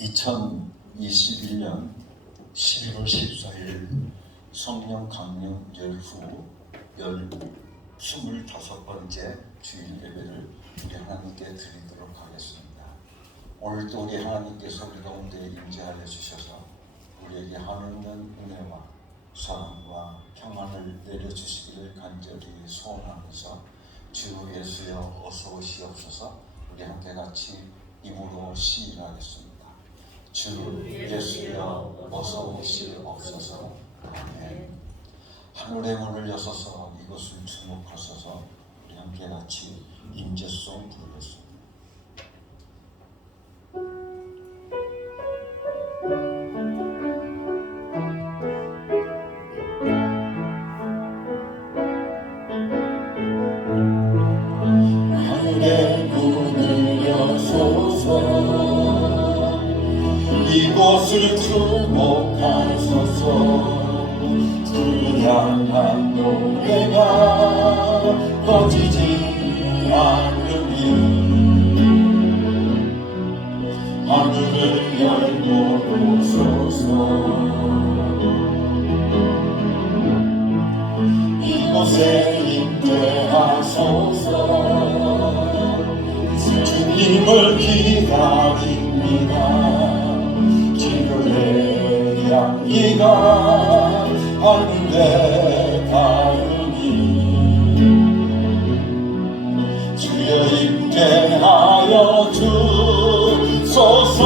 2021년 11월 14일 성령 강령 열후 25번째 주일 예배를 우리 하나님께 드리도록 하겠습니다. 오늘도 우리 하나님께서 우리 가운데 임재하여 주셔서 우리에게 한없는 은혜와 사랑과 평안을 내려주시기를 간절히 소원하면서 주 예수여 어서 오시옵소서. 우리 함께 같이 입으로 시인하겠습니다. 주 예수여 어서 오시옵소서. 아멘. 하늘의 문을 여서서 이곳을 주목하소서. 우리 함께 같이 임재송 부르겠습니다. 하늘의 문을 여소서. 이곳을 주목하소서. 주를 향한 노래가 꺼지지 않으니 하늘을 열고 오소서. 이곳에 임재하소서. 주님을 기다립니다. 지루의 향기가 하늘에 닿으니 주여 임재하여 주소서.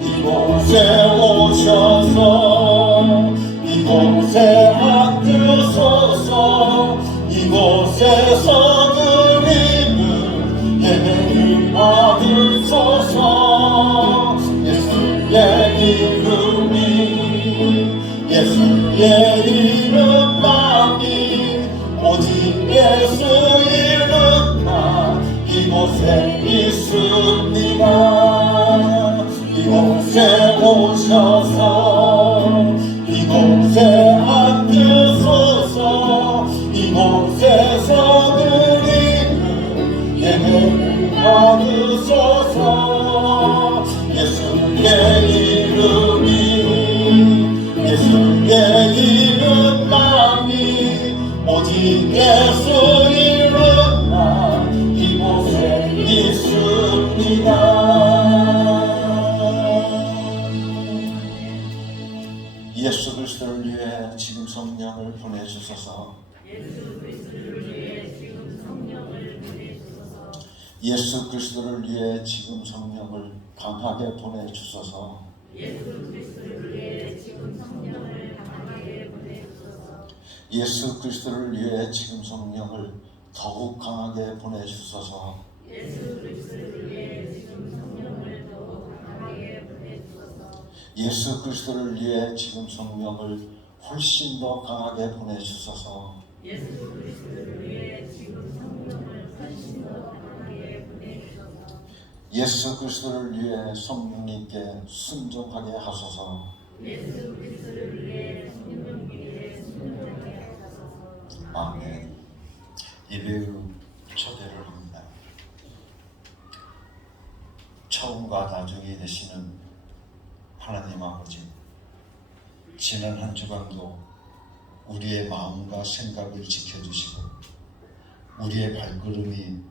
이곳에 오셔서 이곳에 앉으소서. 이곳에서 드리는 예배를 받으소서. 예수의 이름이 예수의 이름만이 오직 예수 이름만 이곳에 있습니다. 이곳에 오셔서 이곳에 앉으소서. 이곳에서 드리는 예배를 받으소서. 예수의 이름이 예수의 이름만이 오직 예수 이름만 이곳에 있습니다. 예수 그리스도를 위해 지금 성령을 보내주소서. 예수 그리스도를 위해 지금 성령을 강하게 보내주소서. 예수 그리스도를 위해 지금 성령을 더욱 강하게 보내주소서. 예수 그리스도를 위해 지금 성령을 훨씬 더 강하게 보내주소서. 예수 그리스도를 위해 성령님께 순종하게 하소서. 아멘. 예배의 초대를 합니다. 처음과 나중이 되시는 하나님 아버지, 지난 한 주간도 우리의 마음과 생각을 지켜주시고 우리의 발걸음이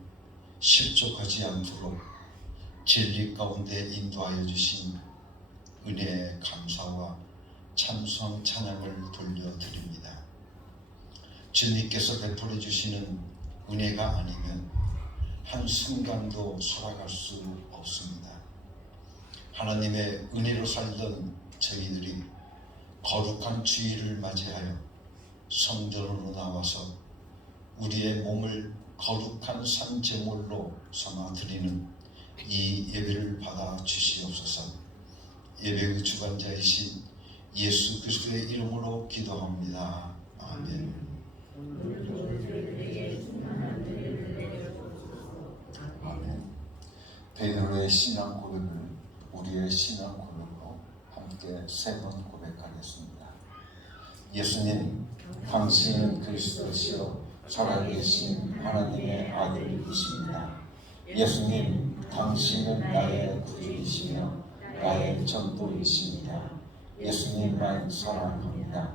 실족하지 않도록 진리 가운데 인도하여 주신 은혜에 감사와 찬송 찬양을 돌려드립니다. 주님께서 베풀어 주시는 은혜가 아니면 한순간도 살아갈 수 없습니다. 하나님의 은혜로 살던 저희들이 거룩한 주일을 맞이하여 성전으로 나와서 우리의 몸을 거룩한 산제물로 삼아 드리는 이 예배를 받아 주시옵소서. 예배의 주관자이신 예수 그리스도의 이름으로 기도합니다. 아멘. 아멘. 베드로의 신앙 고백을 우리의 신앙 고백으로 함께 세 번 고백하겠습니다. 예수님, 당신은 그리스도시요 살아계신 하나님의 아들이십니다. 예수님, 당신은 나의 구주이시며 나의 전부이십니다. 예수님만 사랑합니다.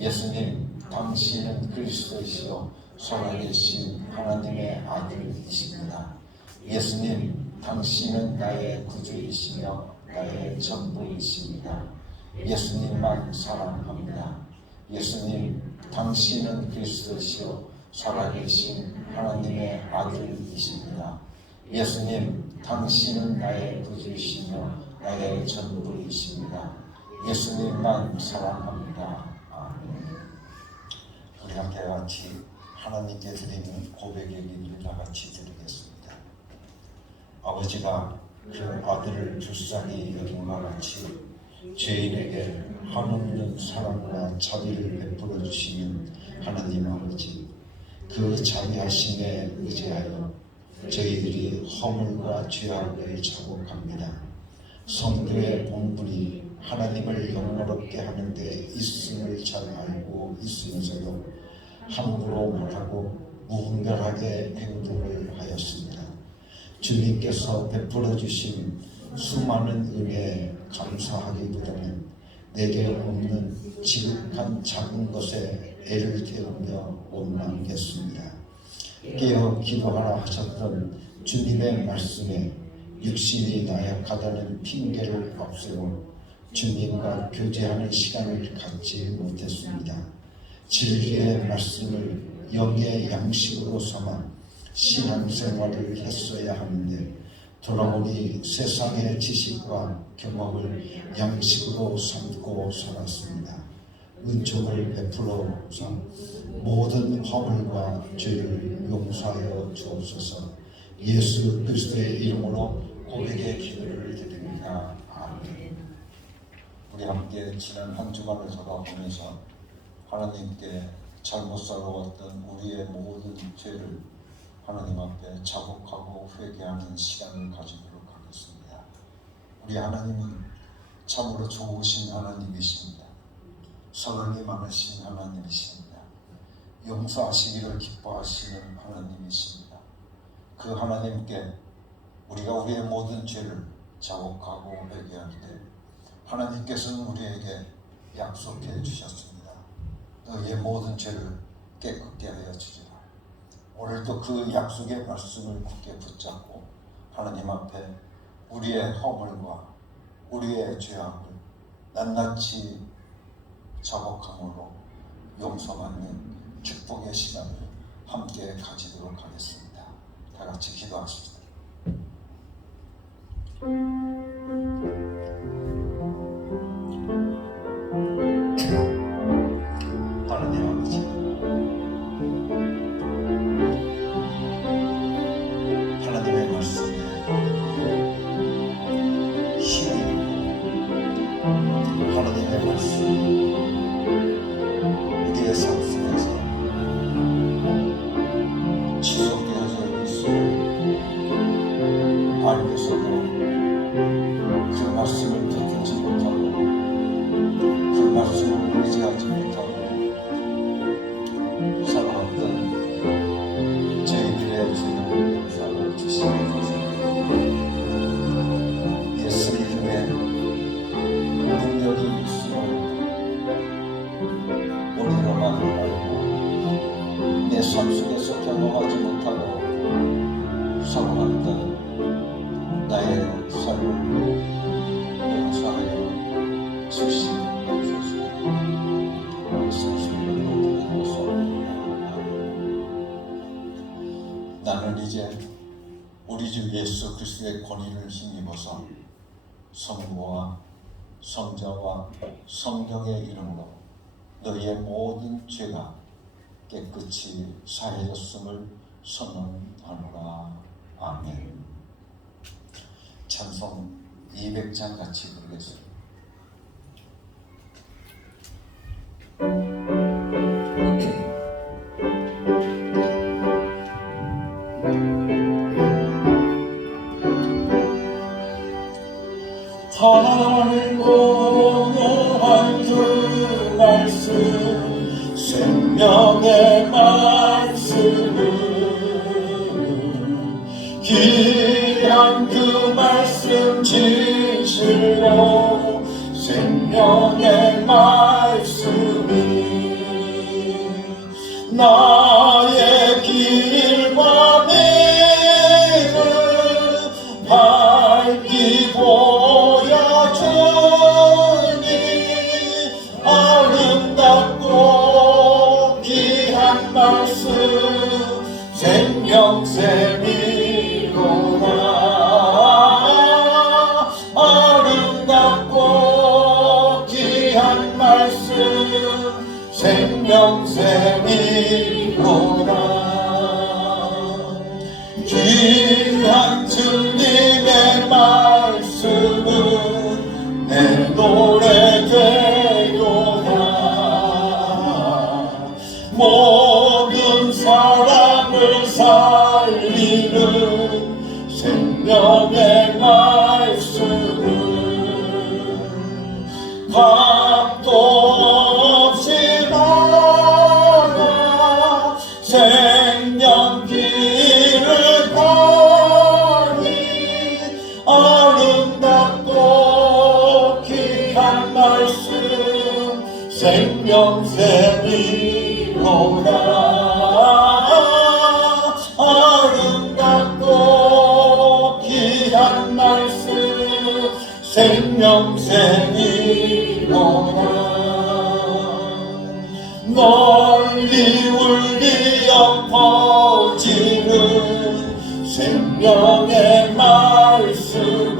예수님, 당신은 그리스도이시요 살아계신 하나님의 아들이십니다. 예수님, 당신은 나의 구주이시며 나의 전부이십니다. 예수님만 사랑합니다. 예수님, 당신은 그리스도시요 살아계신 하나님의 아들이십니다. 예수님, 당신은 나의 구주이시며 나의 전부이십니다. 예수님만 사랑합니다. 아멘. 우리 함께 같이 하나님께 드리는 고백의 기도를 다 같이 드리겠습니다. 아버지가 그 아들을 불쌍히 여김과 같이 죄인에게 한없는 사랑과 자비를 베풀어 주시는 하나님 아버지, 그 자비하심에 의지하여 저희들이 허물과 죄악을 자복합니다. 성도의 본분이 하나님을 영광롭게 하는 데 있음을 잘 알고 있으면서도 함부로 말하고 무분별하게 행동을 하였습니다. 주님께서 베풀어 주신 수많은 은혜에 감사하기보다는 내게 없는 지극한 작은 것에 애를 태우며 원망했습니다. 깨어 기도하라 하셨던 주님의 말씀에 육신이 나약하다는 핑계를 없애고 주님과 교제하는 시간을 갖지 못했습니다. 진리의 말씀을 영의 양식으로 삼아 신앙생활을 했어야 하는데 돌아보니 세상의 지식과 경험을 양식으로 삼고 살았습니다. 은총을 베풀어서 모든 허물과 죄를 용서하여 주옵소서. 예수 그리스도의 이름으로 고백의 기도를 드립니다. 아멘. 우리 함께 지난 한 주간을 돌아보면서 하나님께 잘못 살아왔던 우리의 모든 죄를 하나님 앞에 자복하고 회개하는 시간을 가지도록 하겠습니다. 우리 하나님은 참으로 좋으신 하나님이십니다. 사랑이 많으신 하나님이십니다. 용서하시기를 기뻐하시는 하나님이십니다. 그 하나님께 우리가 우리의 모든 죄를 자복하고 회개할 때 하나님께서는 우리에게 약속해 주셨습니다. 너희의 모든 죄를 깨끗게 하여 주리라. 오늘도 그 약속의 말씀을 굳게 붙잡고 하나님 앞에 우리의 허물과 우리의 죄악을 낱낱이 자복함으로 용서받는 축복의 시간을 함께 가지도록 하겠습니다. 다 같이 기도하십시다. 하나님 아버지, 하나님의 말씀에 힘이 있고 하나님의 말씀 우리의 삶 속에서 지속되어져 있음을 알면서도 그 말씀을 붙들지 못하고 그 말씀을 의지하지 못하고 살아왔던 저희들의 죄를 용서하여 주시는 것을 예수 이름의 능력이 있음을 머리로만 알고 내 삶 속에서 경험하지 못하고 살아왔던 나의 삶을 용서하여 주시옵소서. 나는 이제 우리 주 예수 그리스도의 권위를 힘입어서 성부와 성자와 성령의 이름으로 너희의 모든 죄가 깨끗이 사해졌음을 선언하노라. 아멘. 찬송 200장 같이 부르겠습니다. 할공한 그 말씀 생명의 말씀은 귀한 그 말씀 진실로 생명의 말씀이 나의 길과 미를 밝히 보여주니 아름답고 귀한 말씀 생명샘이로다. 아름답고 귀한 말씀 생명샘이로다. 귀한 주님의 말씀은 내 노래 되도다. 모든 사람을 살리는 생명의 말씀은 값도 없이 나가 생명길을 가니 아름답고 귀한 말씀 생명샘이로다. 아름답고 귀한 말씀 생명샘이로다. 널리 울리어 퍼지는 생명의 말씀은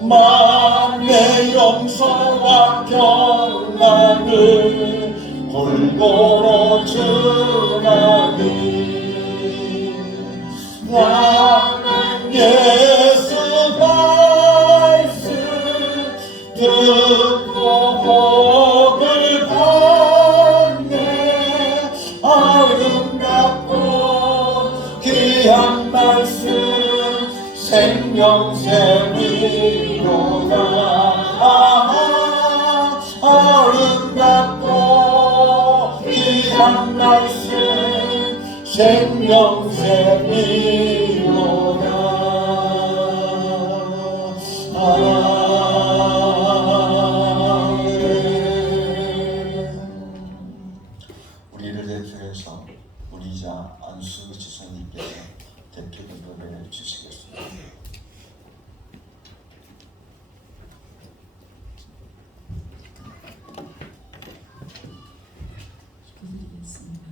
만의 용서와 평안을 골고루 주나니 나는 예수 말씀 듣고 복을 받네. 아름답고 귀한 말씀 생명샘이로다. 아름답고 귀한 말씀 생명샘이로다. 우리를 대표해서 우리자 안수 지사님께서 대표 기도를 주시겠습니다. 기도드리겠습니다.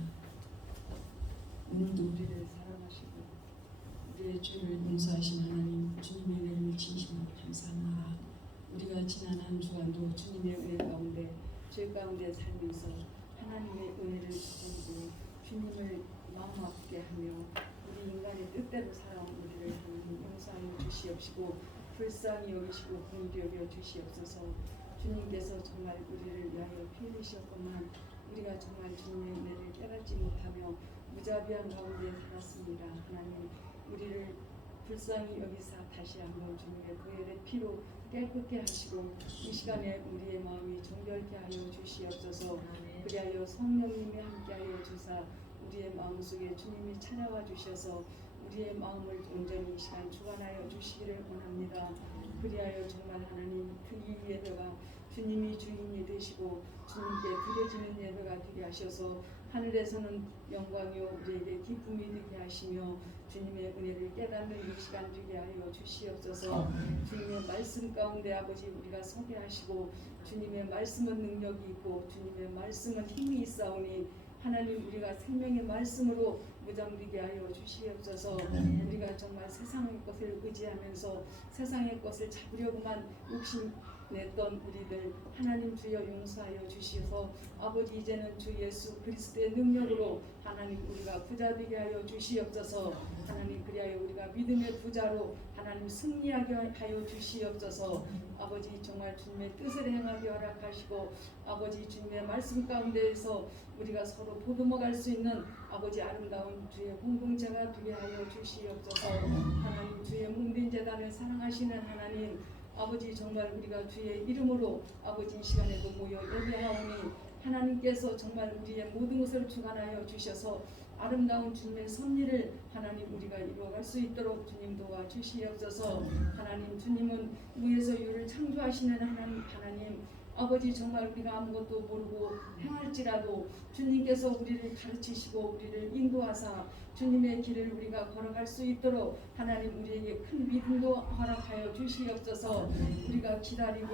오늘도 우리를 사랑하시고 우리의 죄를 용서하신 하나님, 주님의 은혜를 진심으로 감사합니다. 우리가 지난 한 주간도 주님의 은혜 가운데 죄 가운데 살면서 하나님의 은혜를 받은지 주님을 마음 아프게 하며 우리 인간의 뜻대로 살아온 우리를 하나님 용서하여 주시옵시고 불쌍히 여기시고 긍휼히 여겨 주시옵소서. 주님께서 정말 우리를 위하여 피 흘리셨건만 우리가 정말 주님의 은혜를 깨닫지 못하며 무자비한 가운데 살았습니다. 하나님, 우리를 불쌍히 여기사 다시 한번 주님의 보혈의 피로 깨끗게 하시고 이 시간에 우리의 마음이 정결케 하여 주시옵소서. 그리하여 성령님이 함께하여 주사 우리의 마음속에 주님이 찾아와 주셔서 우리의 마음을 온전히 이 시간 주관하여 주시기를 원합니다. 그리하여 정말 하나님 그 이 예배가 주님이 주인이 되시고 주님께 드려지는 예배가 되게 하셔서 하늘에서는 영광이요 우리에게 기쁨이 되게 하시며 주님의 은혜를 깨닫는 이 시간 되게 하여 주시옵소서. 주님의 말씀 가운데 아버지 우리가 서게 하시고 주님의 말씀은 능력이 있고 주님의 말씀은 힘이 있사오니 하나님 우리가 생명의 말씀으로 무장되게 하여 주시옵소서. 우리가 정말 세상의 것을 의지하면서 세상의 것을 잡으려고만 욕심냈던 우리들 하나님 주여 용서하여 주시어서 아버지 이제는 주 예수 그리스도의 능력으로 하나님 우리가 부자 되게 하여 주시옵소서. 하나님 그리하여 우리가 믿음의 부자로 하나님 승리하게 하여 주시옵소서. 아버지 정말 주님의 뜻을 행하게 허락하시고 아버지 주님의 말씀 가운데에서 우리가 서로 보듬어갈 수 있는 아버지 아름다운 주의 공동체가 되게 하여 주시옵소서. 하나님 주의 몸된 제단을 사랑하시는 하나님 아버지 정말 우리가 주의 이름으로 아버지 이 시간에도 모여 예배하오니 하나님께서 정말 우리의 모든 것을 주관하여 주셔서 아름다운 주님의 섭리를 하나님 우리가 이루어갈 갈 수 있도록 주님 도와주시옵소서. 하나님, 주님은 무에서 유를 창조하시는 하나님 아버지, 정말 우리가 아무것도 모르고 행할지라도 주님께서 우리를 가르치시고 우리를 인도하사 주님의 길을 우리가 걸어갈 수 있도록 하나님 우리에게 큰 믿음도 허락하여 주시옵소서. 우리가 기다리고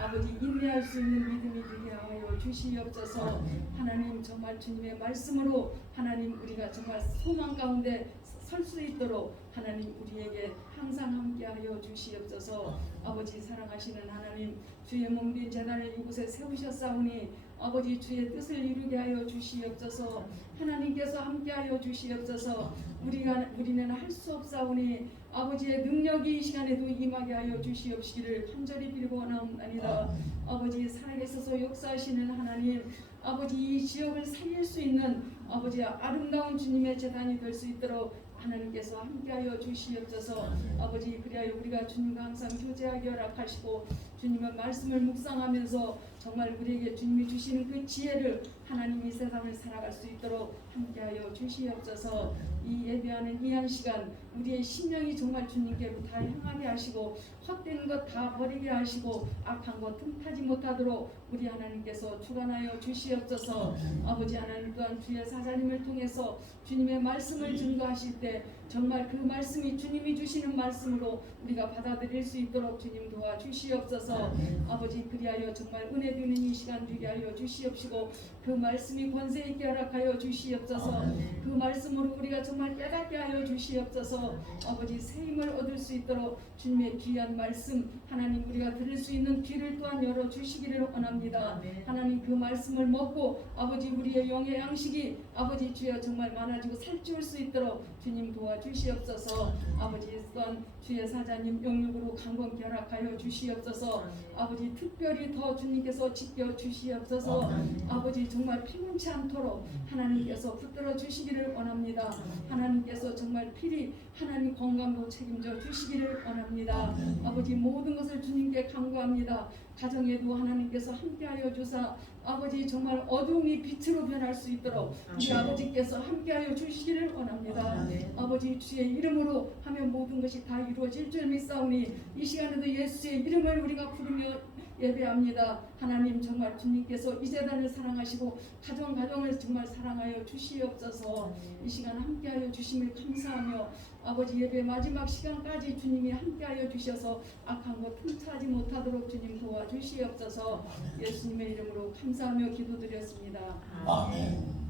아버지 인내할 수 있는 믿음이 되게 하여 주시옵소서. 하나님, 정말 주님의 말씀으로 하나님 우리가 정말 소망 가운데 설 수 있도록 하나님 우리에게 항상 함께하여 주시옵소서. 아버지, 사랑하시는 하나님, 주의 몸된 제단을 이곳에 세우셨사오니 아버지 주의 뜻을 이루게 하여 주시옵소서. 하나님께서 함께하여 주시옵소서. 우리는 할 수 없사오니 아버지의 능력이 이 시간에도 임하게 하여 주시옵시기를 간절히 빌고 원하옵나이다. 아버지, 살아계셔서 역사하시는 하나님, 아버지 이 지역을 살릴 수 있는 아버지 아름다운 주님의 제단이 될 수 있도록 하나님께서 함께하여 주시옵소서. 아버지, 그리하여 우리가 주님과 항상 교제하게 허락하시고 주님의 말씀을 묵상하면서 정말 우리에게 주님이 주시는 그 지혜를 하나님이 세상을 살아갈 수 있도록 함께하여 주시옵소서. 이 예배하는 이 한 시간 우리의 심령이 정말 주님께로 다 향하게 하시고 헛된 것 다 버리게 하시고 악한 것 틈타지 못하도록 우리 하나님께서 주관하여 주시옵소서. 아버지 하나님, 또한 주의 사자님을 통해서 주님의 말씀을 증거하실 때 정말 그 말씀이 주님이 주시는 말씀으로 우리가 받아들일 수 있도록 주님 도와주시옵소서. 아버지, 그리하여 정말 은혜 되는 이 시간 되게 하여 주시옵시고 그 말씀이 권세 있게 허락하여 주시옵소서. 그 말씀으로 우리가 정말 깨닫게 하여 주시옵소서. 아버지, 새 힘을 얻을 수 있도록 주님의 귀한 말씀 하나님 우리가 들을 수 있는 귀를 또한 열어 주시기를 원합니다. 하나님, 그 말씀을 먹고 아버지 우리의 영의 양식이 아버지 주여 정말 많아지고 살찌울 수 있도록 주님 도와주시옵소서. 아버지, 또한 주의 사자님 영육으로 강건케 허락하여 주시옵소서. 아버지, 특별히 더 주님께서 지켜 주시옵소서. 아버지, 정말 피곤치 않도록 하나님께서 붙들어 주시기를 원합니다. 하나님께서 정말 필히 하나님 건강도 책임져 주시기를 원합니다. 아버지, 모든 것을 주님께 간구합니다. 가정에도 하나님께서 함께하여 주사 아버지 정말 어둠이 빛으로 변할 수 있도록 우리 아버지께서 함께하여 주시기를 원합니다. 아버지, 주의 이름으로 하면 모든 것이 다 이루어질 줄 믿사오니 이 시간에도 예수의 이름을 우리가 부르며 예배합니다. 하나님, 정말 주님께서 이 재단을 사랑하시고 가정을 정말 사랑하여 주시옵소서. 이 시간 함께하여 주심을 감사하며 아버지 예배 마지막 시간까지 주님이 함께하여 주셔서 악한 것 틈타지 못하도록 주님 도와주시옵소서. 예수님의 이름으로 감사하며 기도드렸습니다. 아멘.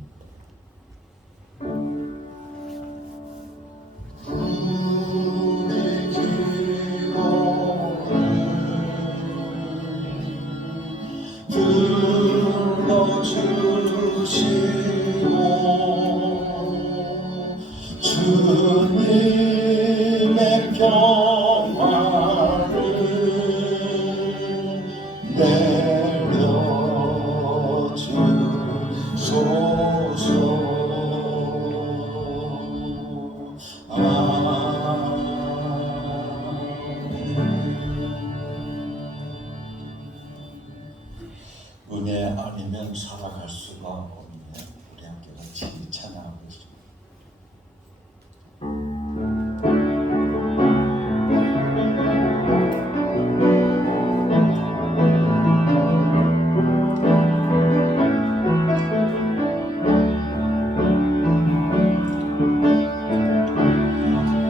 주님의 평화를 은혜 아니면 살아갈 수가 없네. 우리 함께 같이 찬양하고 있습니다.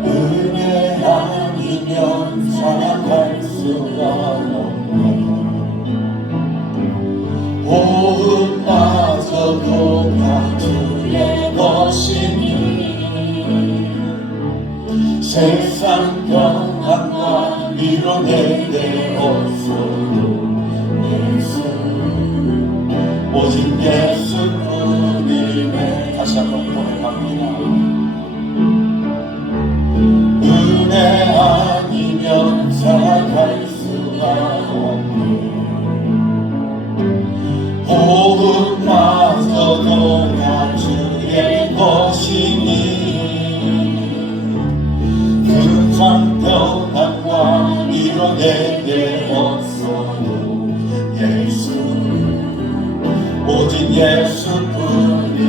은혜 아니면 살아갈 수가 없네. 호흡마저도 다 주의 것이니 세상 평안과 이뤄내게 없어도 예수 오직 예수뿐이네. 다시 한번 고백합니다. 은혜 아니면 살아갈 수가 없네. 호흡마저도 다 주의 것이니 세상 평안과 이뤄내게 없어도 예수 오직 예수뿐이네.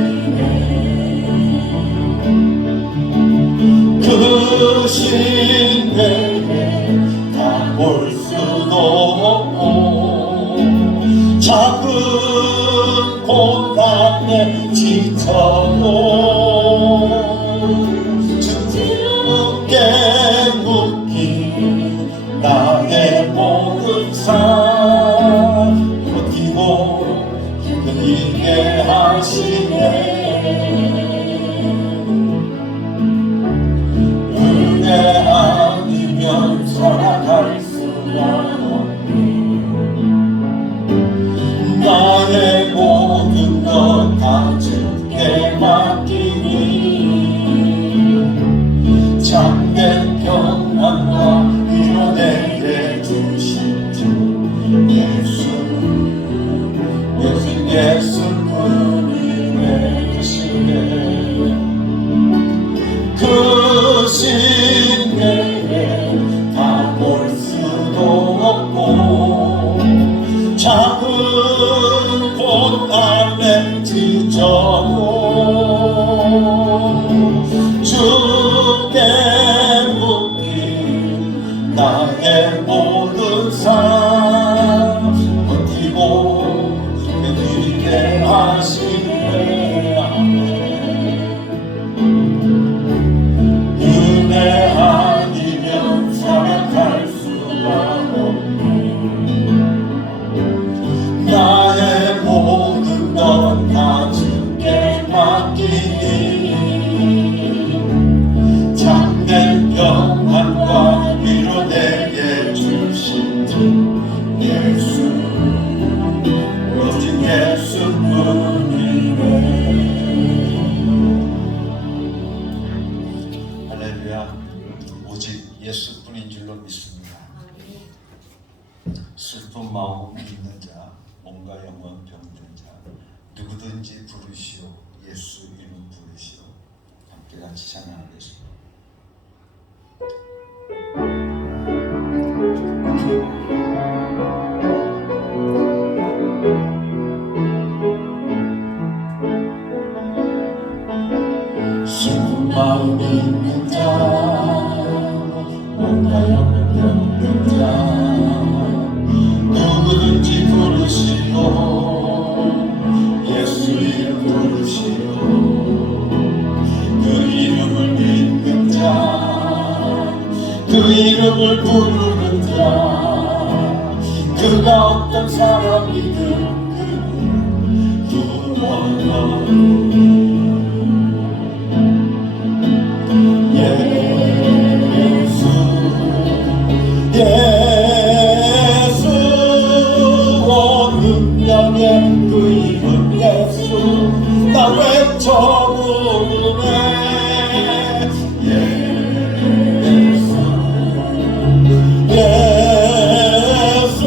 그 그 신뢰에 다 볼 수도 없고 작은 고난에 지쳐도 주께 묶인 나의 모든 삶 버티고 견디게 하시네. 은혜 아니면 살아갈 수가 없네. 나의 모든 것 다 주께 맡기니 참된 평안과 위로 내게 주신 주 예수 오직 예수님이 계시네. 그 신뢰에 다 볼 수도 없고 작은 고난에 지쳐도 주께 묶인 나의 모든 삶 버티고 견디게 하시네. 은혜 아니면 살아갈 수가 없네. 나의 모든 것 다 주께 맡기니 참된 평안과 위로 내게 주신 주 예수 오직 예수뿐이네. 할렐루야. 오직 예수뿐인 줄로 믿습니다. 슬픈 마음 있는 자, 몸과 영혼 병든 자 누구든지 부르시오. 예수 이름 부르시오. 함께 같이 찬양하겠습니다. 슬픈 마음 있는 자, 몸과 영혼 병든 자 누구든지 부르시오. 예수 이름 부르시오. 그 이름을 믿는 자, 그 이름을 부르는 자 그가 어떤 사람이든 구원하리. 예수 오 능력의 그 이름 예수 나 외쳐 부르네. 예수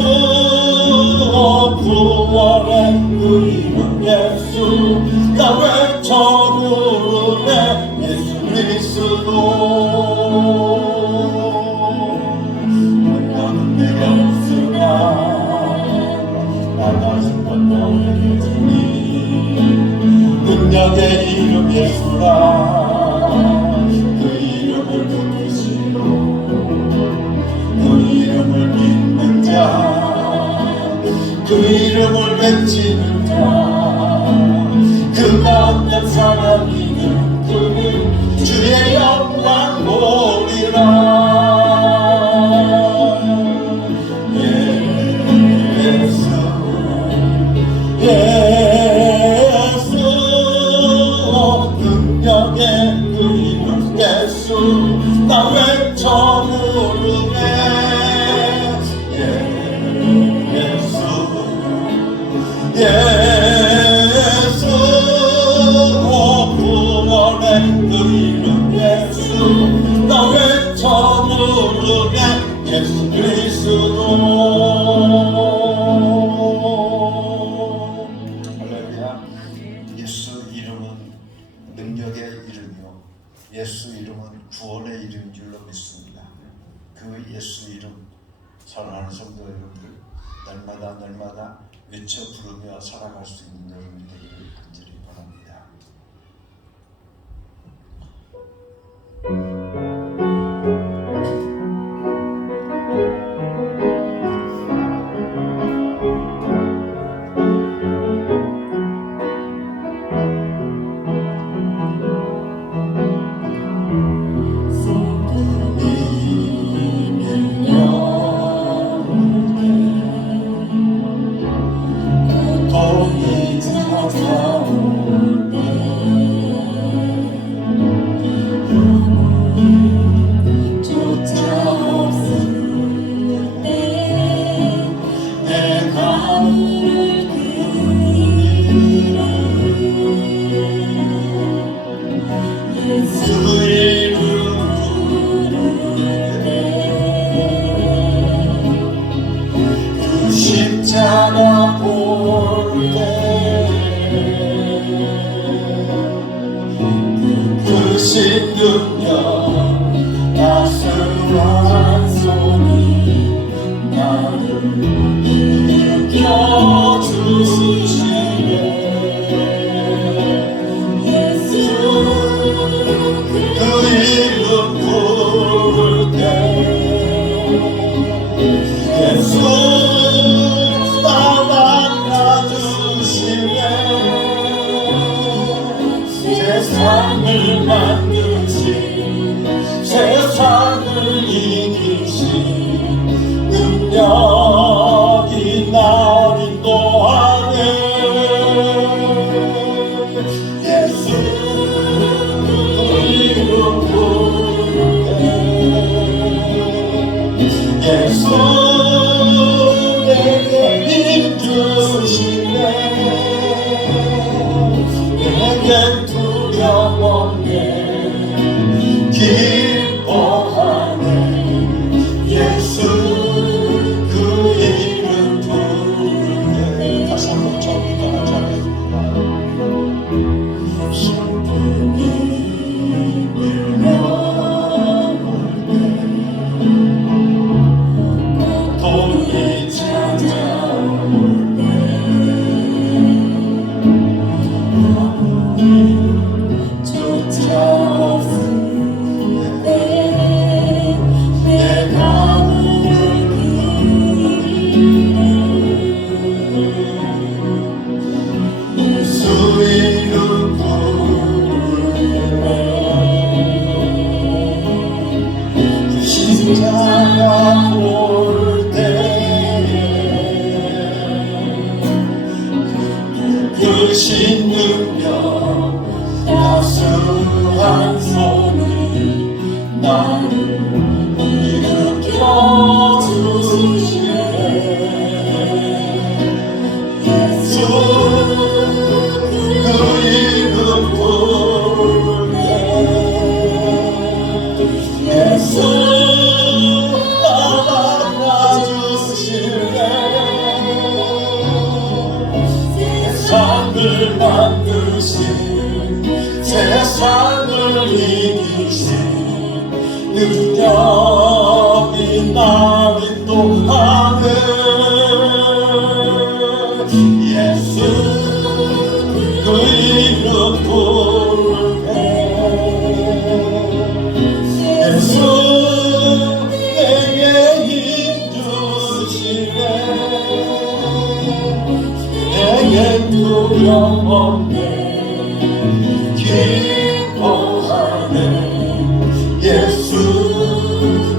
오 구원의 그 이름 예수 나 외쳐 부르네. 예수 그리스도 능력의 이름 예수라. 그 이름을 부르시고 그 이름을 믿는 자, 그 이름을 외치는 자 그가 어떤 사람이든 그는 주의 영광 보리라. 예수 능력의 그 이름 예수 나 외쳐 부르네. 예수 오 구원의 그 이름 예수 나 외쳐 부르네. 예수 그리스도. 능력의 이름이요 예수 이름은 구원의 이름인 줄로 믿습니다. 그 예수 이름 사랑하는 성도 여러분들 날마다 외쳐 부르며 살아갈 수 있는 여러분이 되기를 간절히 바랍니다. 세상을 이기신 능력이 날 인도하네. 예수 그 이름 부를 때 예수 내게 힘 주시네. 내겐 두려움 없네. 기뻐하네. 예수 그 이름 부르네. 다시 한번 처음부터 같이 하겠습니다. 슬픔이 밀려올 때 고통이 찾아올 때 아무리 조차 없을 때 내가 예수 이름 부르네. 그 십자가 볼 때 그 신능력 따스한 손이 나를 일으켜 주시네. 예수 그 이름 부를 때 예수 알아주시네. 세상을 만드신 세상을 이기신 능력이 날 인도하네. 예수 그 이름 부를 때 예수 내게 힘 주시네. 내겐 두려움 없네. 기뻐하네. 예수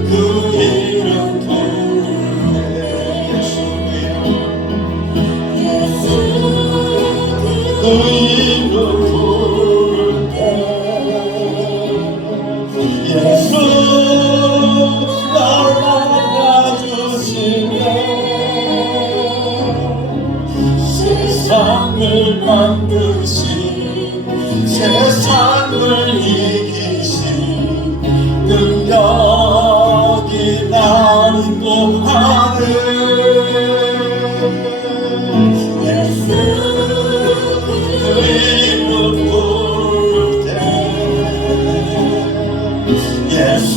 그 이름 부르네. 예수 그 이름 부를 때 예수 날 알아주시네. 세상을 만드신 세상을 이기신 능력이 날 인도하네. 예수 그 이름 부를 때 예수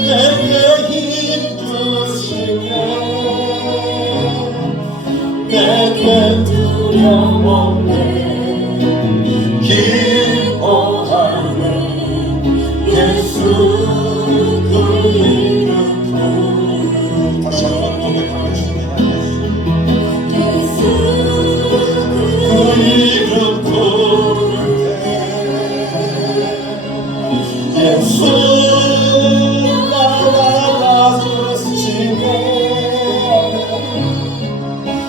내게 힘 주시네. 내게 두려움 없네. 기뻐하네. 예수 그 이름 부르네. 다시 한번 고백하겠습니다. 예수 그 이름 부를 때 예수 날 알아주시네.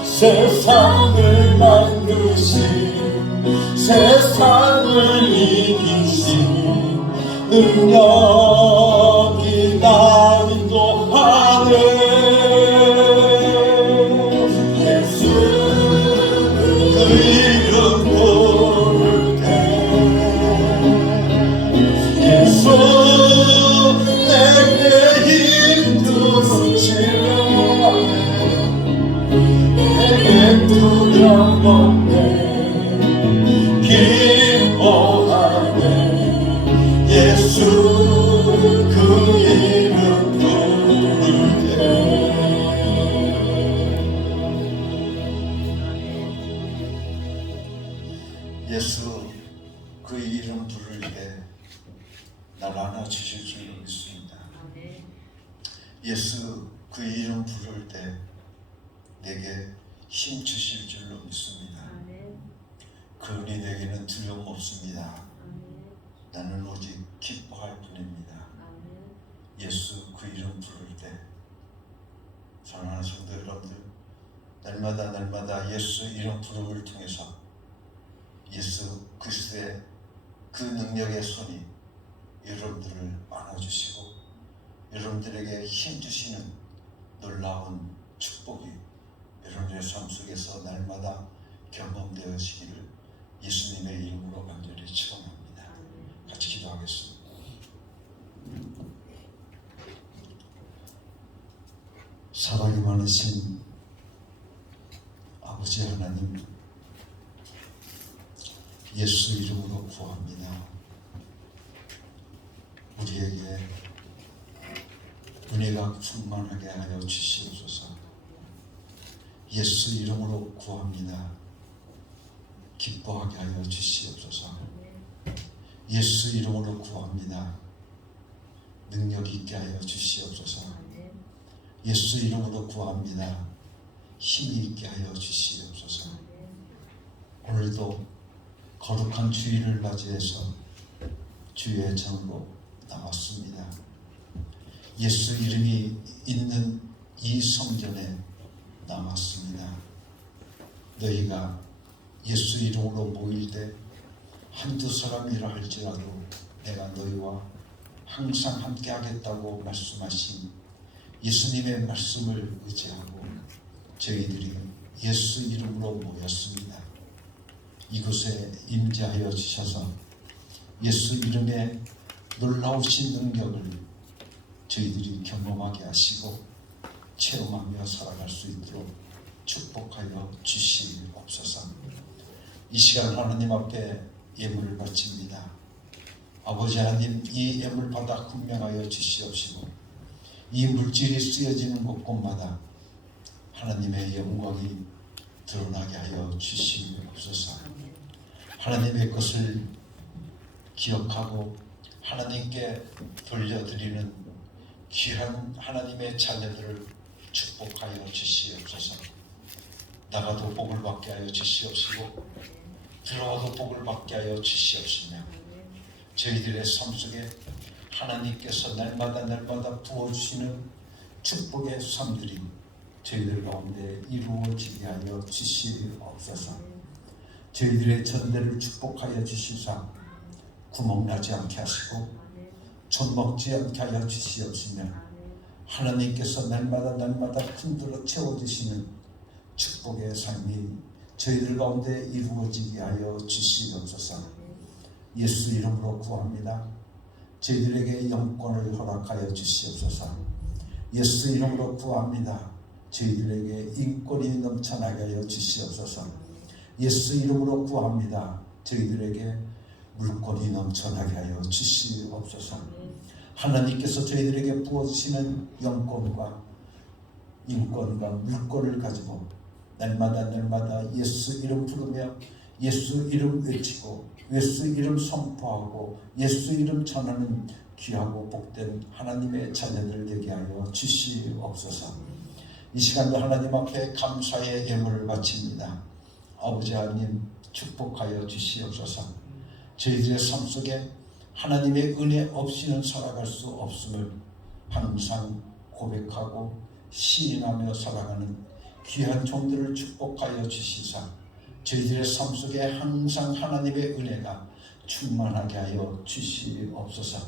세상을 만드신 세상을 이기신 능력이 날 인도하네. 예수 그 이름 부를 때 예수 내게 힘 주시네. 내겐 두려움 없네. 기뻐하네. 예수 그 이름 부를 때 예수 그 이름 부를 때 날 안아주실 줄로 믿습니다. 예수 그 이름 부를 때 내게 힘 주실 줄로 믿습니다. 그러니 내게는 두려움 없습니다. 나는 오직 기뻐할 뿐입니다. 예수 그 이름 부를 때 사랑하는 성도 여러분들, 날마다 예수 이름 부름을 통해서 예수 그리스도의 그 능력의 손이 여러분들을 안아주시고 여러분들에게 힘주시는 놀라운 축복이 여러분들의 삶 속에서 날마다 경험되어지기를 예수님의 이름으로 간절히 축원합니다. 같이 기도하겠습니다. 사랑이 많으신 아버지 하나님, 예수 이름으로 구합니다. 우리에게 은혜가 충만하게 하여 주시옵소서. 예수 이름으로 구합니다. 기뻐하게 하여 주시옵소서. 예수 이름으로 구합니다. 능력 있게 하여 주시옵소서. 예수 이름으로 구합니다. 힘이 있게 하여 주시옵소서. 오늘도 거룩한 주일을 맞이해서 주의 전으로 나왔습니다. 예수 이름이 있는 이 성전에 나왔습니다. 너희가 예수 이름으로 모일 때 한두 사람이라 할지라도 내가 너희와 항상 함께 하겠다고 말씀하신 예수님의 말씀을 의지하고 저희들이 예수 이름으로 모였습니다. 이곳에 임재하여 주셔서 예수 이름의 놀라우신 능력을 저희들이 경험하게 하시고 체험하며 살아갈 수 있도록 축복하여 주시옵소서. 이 시간 하나님 앞에 예물을 바칩니다. 아버지 하나님, 이 예물 받아 분명하여 주시옵시고 이 물질이 쓰여지는 곳곳마다 하나님의 영광이 드러나게 하여 주시옵소서. 하나님의 것을 기억하고 하나님께 돌려드리는 귀한 하나님의 자녀들을 축복하여 주시옵소서. 나가도 복을 받게 하여 주시옵시고 들어와도 복을 받게 하여 주시옵시며 저희들의 삶 속에 하나님께서 날마다 부어주시는 축복의 삶들이 저희들 가운데 이루어지게 하여 주시옵소서. 저희들의 전대를 축복하여 주시사 구멍나지 않게 하시고 젖먹지 않게 하여 주시옵시며 하나님께서 날마다 흔들어 채워주시는 축복의 삶이 저희들 가운데 이루어지게 하여 주시옵소서. 예수 이름으로 구합니다. 저희들에게 영권을 허락하여 주시옵소서. 예수 이름으로 구합니다. 저희들에게 인권이 넘쳐나게 하여 주시옵소서. 예수 이름으로 구합니다. 저희들에게 물권이 넘쳐나게 하여 주시옵소서. 하나님께서 저희들에게 부어주시는 영권과 인권과 물권을 가지고 날마다 예수 이름 부르며 예수 이름 외치고 예수 이름 선포하고 예수 이름 전하는 귀하고 복된 하나님의 자녀들 되게 하여 주시옵소서. 이 시간도 하나님 앞에 감사의 예물을 바칩니다. 아버지 하나님 축복하여 주시옵소서. 저희들의 삶 속에 하나님의 은혜 없이는 살아갈 수 없음을 항상 고백하고 시인하며 살아가는 귀한 종들을 축복하여 주시사 저희들의 삶 속에 항상 하나님의 은혜가 충만하게 하여 주시옵소서.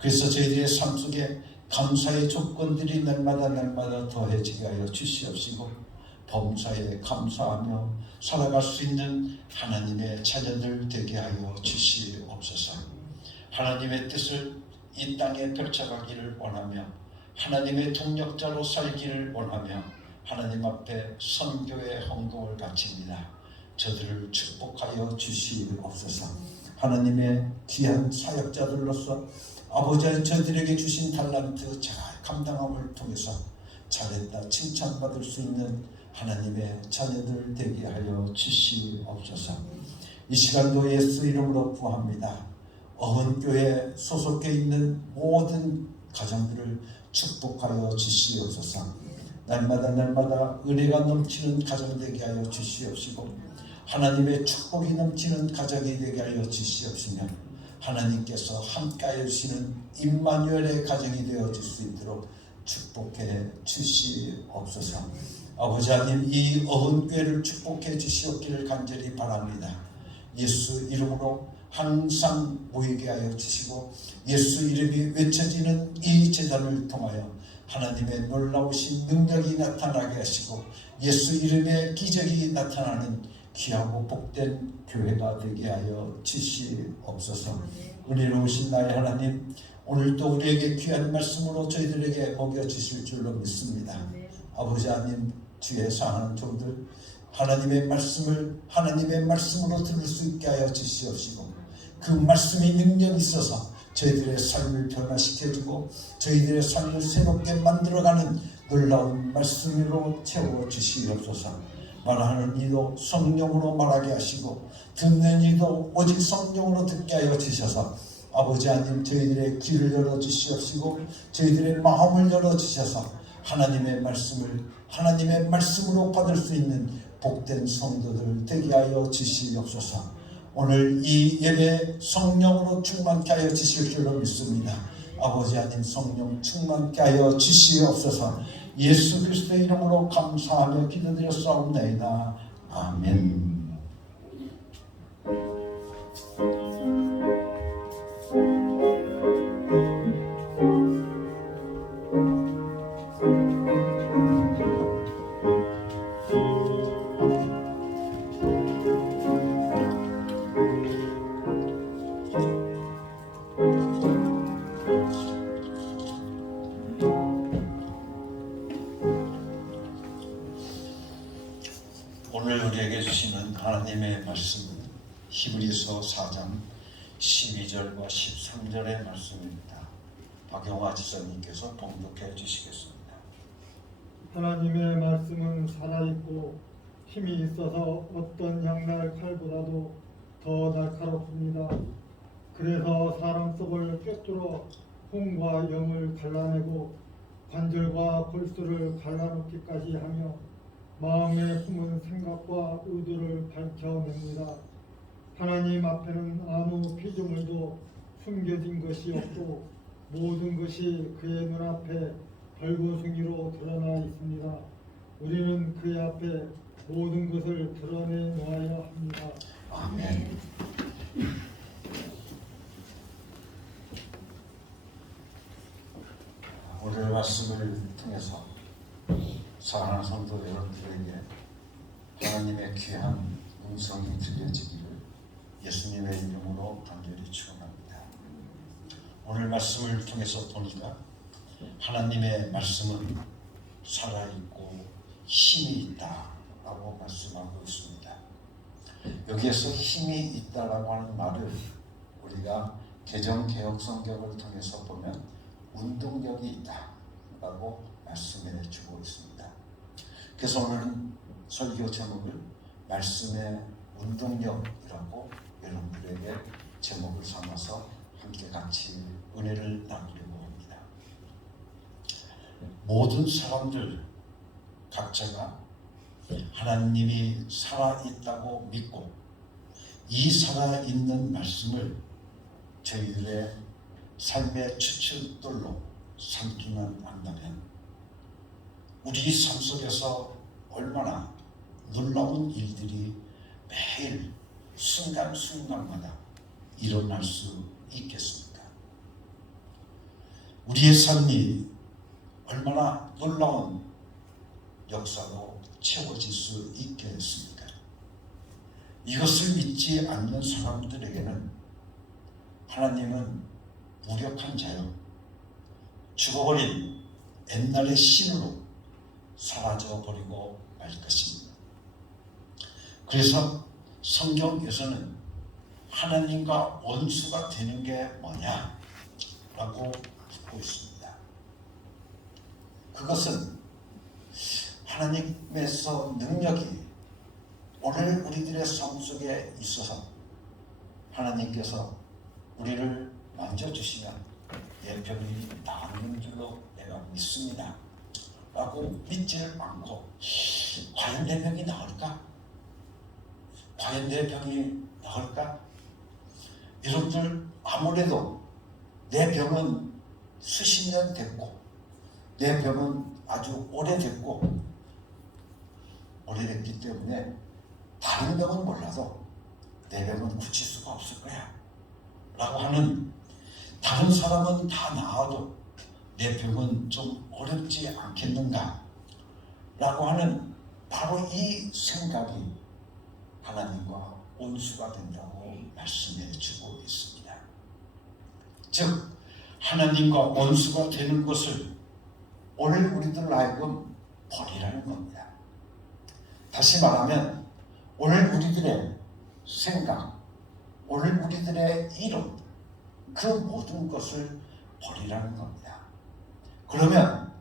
그래서 저희들의 삶 속에 감사의 조건들이 날마다 더해지게 하여 주시옵시고 범사에 감사하며 살아갈 수 있는 하나님의 자녀들 되게 하여 주시옵소서. 하나님의 뜻을 이 땅에 펼쳐가기를 원하며 하나님의 동력자로 살기를 원하며 하나님 앞에 선교의 헌금을 바칩니다. 저들을 축복하여 주시옵소서. 하나님의 귀한 사역자들로서 아버지 저들에게 주신 달란트 잘 감당함을 통해서 잘했다 칭찬받을 수 있는 하나님의 자녀들 되게 하여 주시옵소서. 이 시간도 예수 이름으로 구합니다. 어흥교회 소속해 있는 모든 가정들을 축복하여 주시옵소서. 날마다 은혜가 넘치는 가정 되게 하여 주시옵시고 하나님의 축복이 넘치는 가정이 되게 하여 주시옵시며 하나님께서 함께하여 주시는 임마누엘의 가정이 되어질 수 있도록 축복해 주시옵소서. 아버지 하나님, 이 어흥교회를 축복해 주시옵기를 간절히 바랍니다. 예수 이름으로 항상 모이게 하여 주시고 예수 이름이 외쳐지는 이 제단을 통하여 하나님의 놀라우신 능력이 나타나게 하시고 예수 이름의 기적이 나타나는 귀하고 복된 교회가 되게 하여 주시옵소서. 은혜로우신 나의 하나님, 오늘도 우리에게 귀한 말씀으로 저희들에게 먹여주실 줄로 믿습니다. 아버지 하나님, 주의 사랑하는 종들 하나님의 말씀으로 들을 수 있게 하여 주시옵시고 그 말씀이 능력이 있어서 저희들의 삶을 변화시켜주고 저희들의 삶을 새롭게 만들어가는 놀라운 말씀으로 채워주시옵소서. 말하는 이도 성령으로 말하게 하시고 듣는 이도 오직 성령으로 듣게 하여 주셔서 아버지 하나님, 저희들의 귀를 열어주시옵시고 저희들의 마음을 열어주셔서 하나님의 말씀으로 받을 수 있는 복된 성도들 되게 하여 주시옵소서. 오늘 이 예배 성령으로 충만케 하여 주실 줄로 믿습니다. 아버지 하나님, 성령 충만케 하여 주시옵소서. 예수 그리스도의 이름으로 감사하며 기도드렸사옵나이다. 아멘. 오늘 우리에게 주시는 하나님의 말씀은 히브리서 4장 12절과 13절의 말씀입니다. 박영화 지사님께서 봉독해 주시겠습니다. 하나님의 말씀은 살아있고 힘이 있어서 어떤 양날 칼보다도 더 날카롭습니다. 그래서 사람 속을 꿰뚫어 혼과 영을 갈라내고 관절과 골수를 갈라놓기까지 하며 마음에 품은 생각과 의도를 밝혀냅니다. 하나님 앞에는 아무 피조물도 숨겨진 것이 없고 모든 것이 그의 눈앞에 벌거숭이로 드러나 있습니다. 우리는 그의 앞에 모든 것을 드러내놓아야 합니다. 아멘. 오늘 말씀을 통해서 사랑하는 성도 여러분들에게 하나님의 귀한 음성이 들려지기를 예수님의 이름으로 간절히 축원합니다. 오늘 말씀을 통해서 보니까 하나님의 말씀은 살아있고 힘이 있다라고 말씀하고 있습니다. 여기에서 힘이 있다라고 하는 말을 우리가 개정개혁성경을 통해서 보면 운동력이 있다라고 말씀해 주고 있습니다. 그래서 오늘은 설교 제목을 말씀의 운동력이라고 여러분들에게 제목을 삼아서 함께 같이 은혜를 나누려고 합니다. 모든 사람들 각자가 하나님이 살아있다고 믿고 이 살아있는 말씀을 저희들의 삶의 추측들로 삼기만 한다면 우리 삶 속에서 얼마나 놀라운 일들이 매일 순간순간마다 일어날 수 있겠습니까? 우리의 삶이 얼마나 놀라운 역사로 채워질 수 있겠습니까? 이것을 믿지 않는 사람들에게는 하나님은 무력한 자요, 죽어버린 옛날의 신으로 사라져버리고 말 것입니다. 그래서 성경에서는 하나님과 원수가 되는 게 뭐냐라고 묻고 있습니다. 그것은 하나님에서 능력이 오늘 우리들의 삶 속에 있어서 하나님께서 우리를 만져주시면 내 병이 나은 줄로 내가 믿습니다 라고 믿지를 않고 과연 내 병이 나을까? 과연 내 병이 나을까? 여러분들 아무래도 내 병은 수십 년 됐고 내 병은 아주 오래됐고 오래됐기 때문에 다른 병은 몰라도 내 병은 고칠 수가 없을 거야 라고 하는, 다른 사람은 다 나아도 내 병은 좀 어렵지 않겠는가 라고 하는 바로 이 생각이 하나님과 원수가 된다고 말씀해 주고 있습니다. 즉 하나님과 원수가 되는 것을 오늘 우리들 하여금 버리라는 겁니다. 다시 말하면 오늘 우리들의 생각, 오늘 우리들의 이론, 그 모든 것을 버리라는 겁니다. 그러면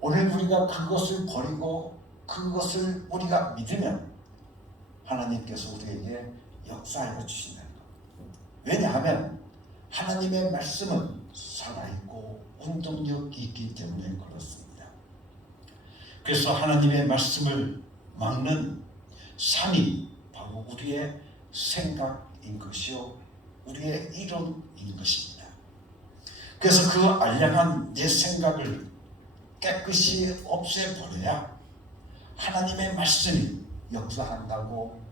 오늘 우리가 그것을 버리고 그것을 우리가 믿으면 하나님께서 우리에게 역사하여 주신다는 겁니다. 왜냐하면 하나님의 말씀은 살아있고 운동력이 있기 때문에 그렇습니다. 그래서 하나님의 말씀을 막는 산이 바로 우리의 생각인 것이요 우리의 이론인 것입니다. 그래서 그 알량한 내 생각을 깨끗이 없애버려야 하나님의 말씀이 역사한다고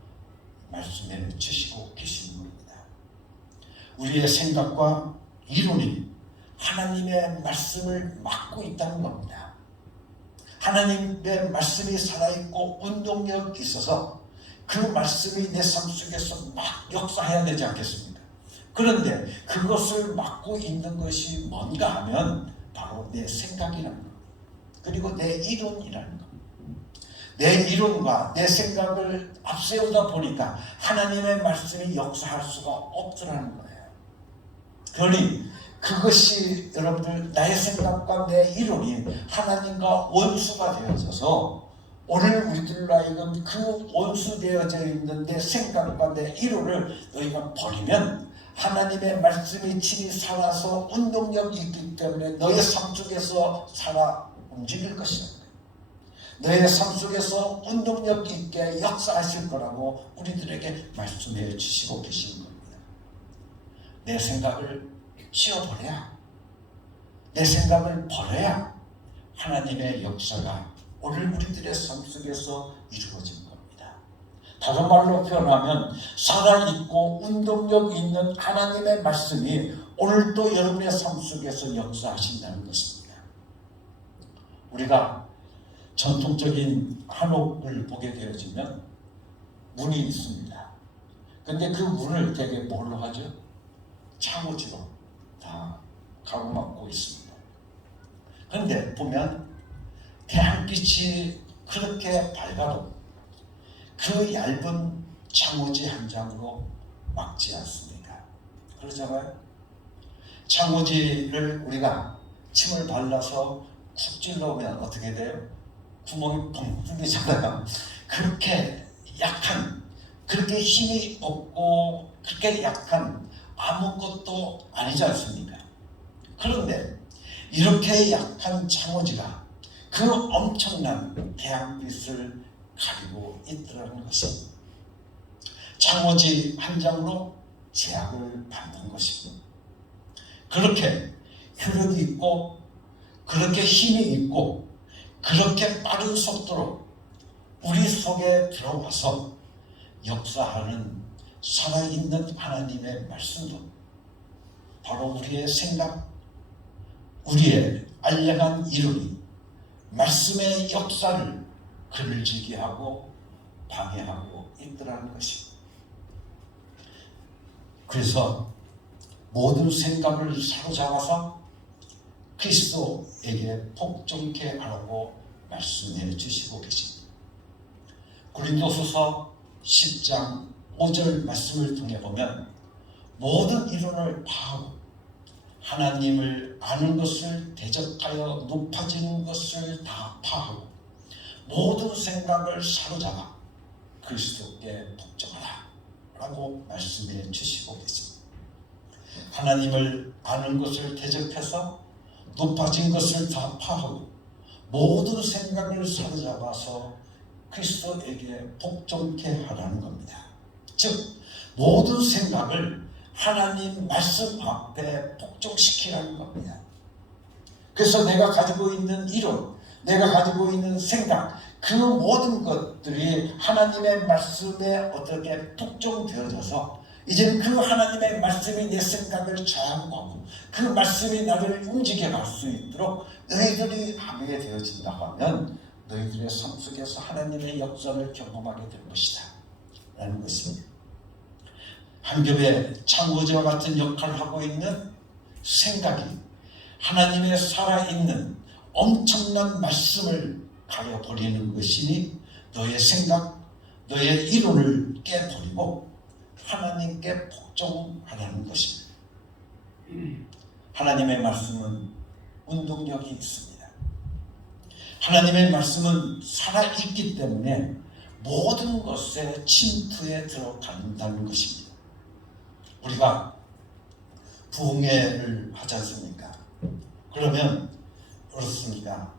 말씀해 주시고 계시는 겁니다. 우리의 생각과 이론이 하나님의 말씀을 막고 있다는 겁니다. 하나님의 말씀이 살아있고 운동력이 있어서 그 말씀이 내 삶 속에서 막 역사해야 되지 않겠습니까? 그런데 그것을 막고 있는 것이 뭔가 하면 바로 내 생각이라는 겁니다. 그리고 내 이론이라는 겁니다. 내 이론과 내 생각을 앞세우다 보니까 하나님의 말씀이 역사할 수가 없더라는 거예요. 그러니 그것이 여러분들 나의 생각과 내 이론이 하나님과 원수가 되어져서 오늘 우리들로 하여금 그 원수되어져 있는 내 생각과 내 이론을 너희가 버리면 하나님의 말씀이 친히 살아서 운동력이 있기 때문에 너의 삶 속에서 살아 움직일 것이다. 너의 삶 속에서 운동력 있게 역사하실 거라고 우리들에게 말씀해 주시고 계신 겁니다. 내 생각을 치워버려야, 내 생각을 버려야 하나님의 역사가 오늘 우리들의 삶 속에서 이루어진 겁니다. 다른 말로 표현하면 살아있고 운동력 있는 하나님의 말씀이 오늘도 여러분의 삶 속에서 역사하신다는 것입니다. 우리가 전통적인 한옥을 보게 되어지면 문이 있습니다. 근데 그 문을 되게 뭘로 하죠? 창호지로 다 가로막고 있습니다. 그런데 보면 태양빛이 그렇게 밝아도 그 얇은 창호지 한 장으로 막지 않습니다. 그러잖아요. 창호지를 우리가 침을 발라서 쿡 찔러보면 어떻게 돼요? 구멍이 뻥 뚫리잖아요. 그렇게 약한, 그렇게 힘이 없고 그렇게 약한 아무것도 아니지 않습니까? 그런데 이렇게 약한 창호지가 그 엄청난 태양빛을 가리고 있더라는 것입니다. 창호지 한 장으로 제약을 받는 것입니다. 그렇게 효력이 있고 그렇게 힘이 있고 그렇게 빠른 속도로 우리 속에 들어와서 역사하는 살아있는 하나님의 말씀도 바로 우리의 생각, 우리의 알량한 이론이 말씀의 역사를 그늘지게 하고 방해하고 있더라는 것입니다. 그래서 모든 생각을 사로잡아서 그리스도에게 복종케 하라고 말씀해 주시고 계십니다. 고린도후서 10장 5절 말씀을 통해 보면 모든 이론을 파하고 하나님을 아는 것을 대적하여 높아지는 것을 다 파하고 모든 생각을 사로잡아 그리스도께 복종하라 라고 말씀해 주시고 계십니다. 하나님을 아는 것을 대적해서 높아진 것을 다 파하고 모든 생각을 사로잡아서 그리스도에게 복종케 하라는 겁니다. 즉 모든 생각을 하나님 말씀 앞에 복종시키라는 겁니다. 그래서 내가 가지고 있는 이론, 내가 가지고 있는 생각, 그 모든 것들이 하나님의 말씀에 어떻게 복종되어져서 이제는 그 하나님의 말씀이 내 생각을 저항하고 그 말씀이 나를 움직여갈 수 있도록 너희들이 하게 되어진다고 하면 너희들의 삶 속에서 하나님의 역사를 경험하게 될 것이다 라는 것입니다. 한 겹의 창고지와 같은 역할을 하고 있는 생각이 하나님의 살아있는 엄청난 말씀을 가려버리는 것이니 너의 생각, 너의 이론을 깨버리고 하나님께 복종하라는 것입니다. 하나님의 말씀은 운동력이 있습니다. 하나님의 말씀은 살아있기 때문에 모든 것에 침투에 들어간다는 것입니다. 우리가 부흥회를 하지 않습니까? 그러면 그렇습니다.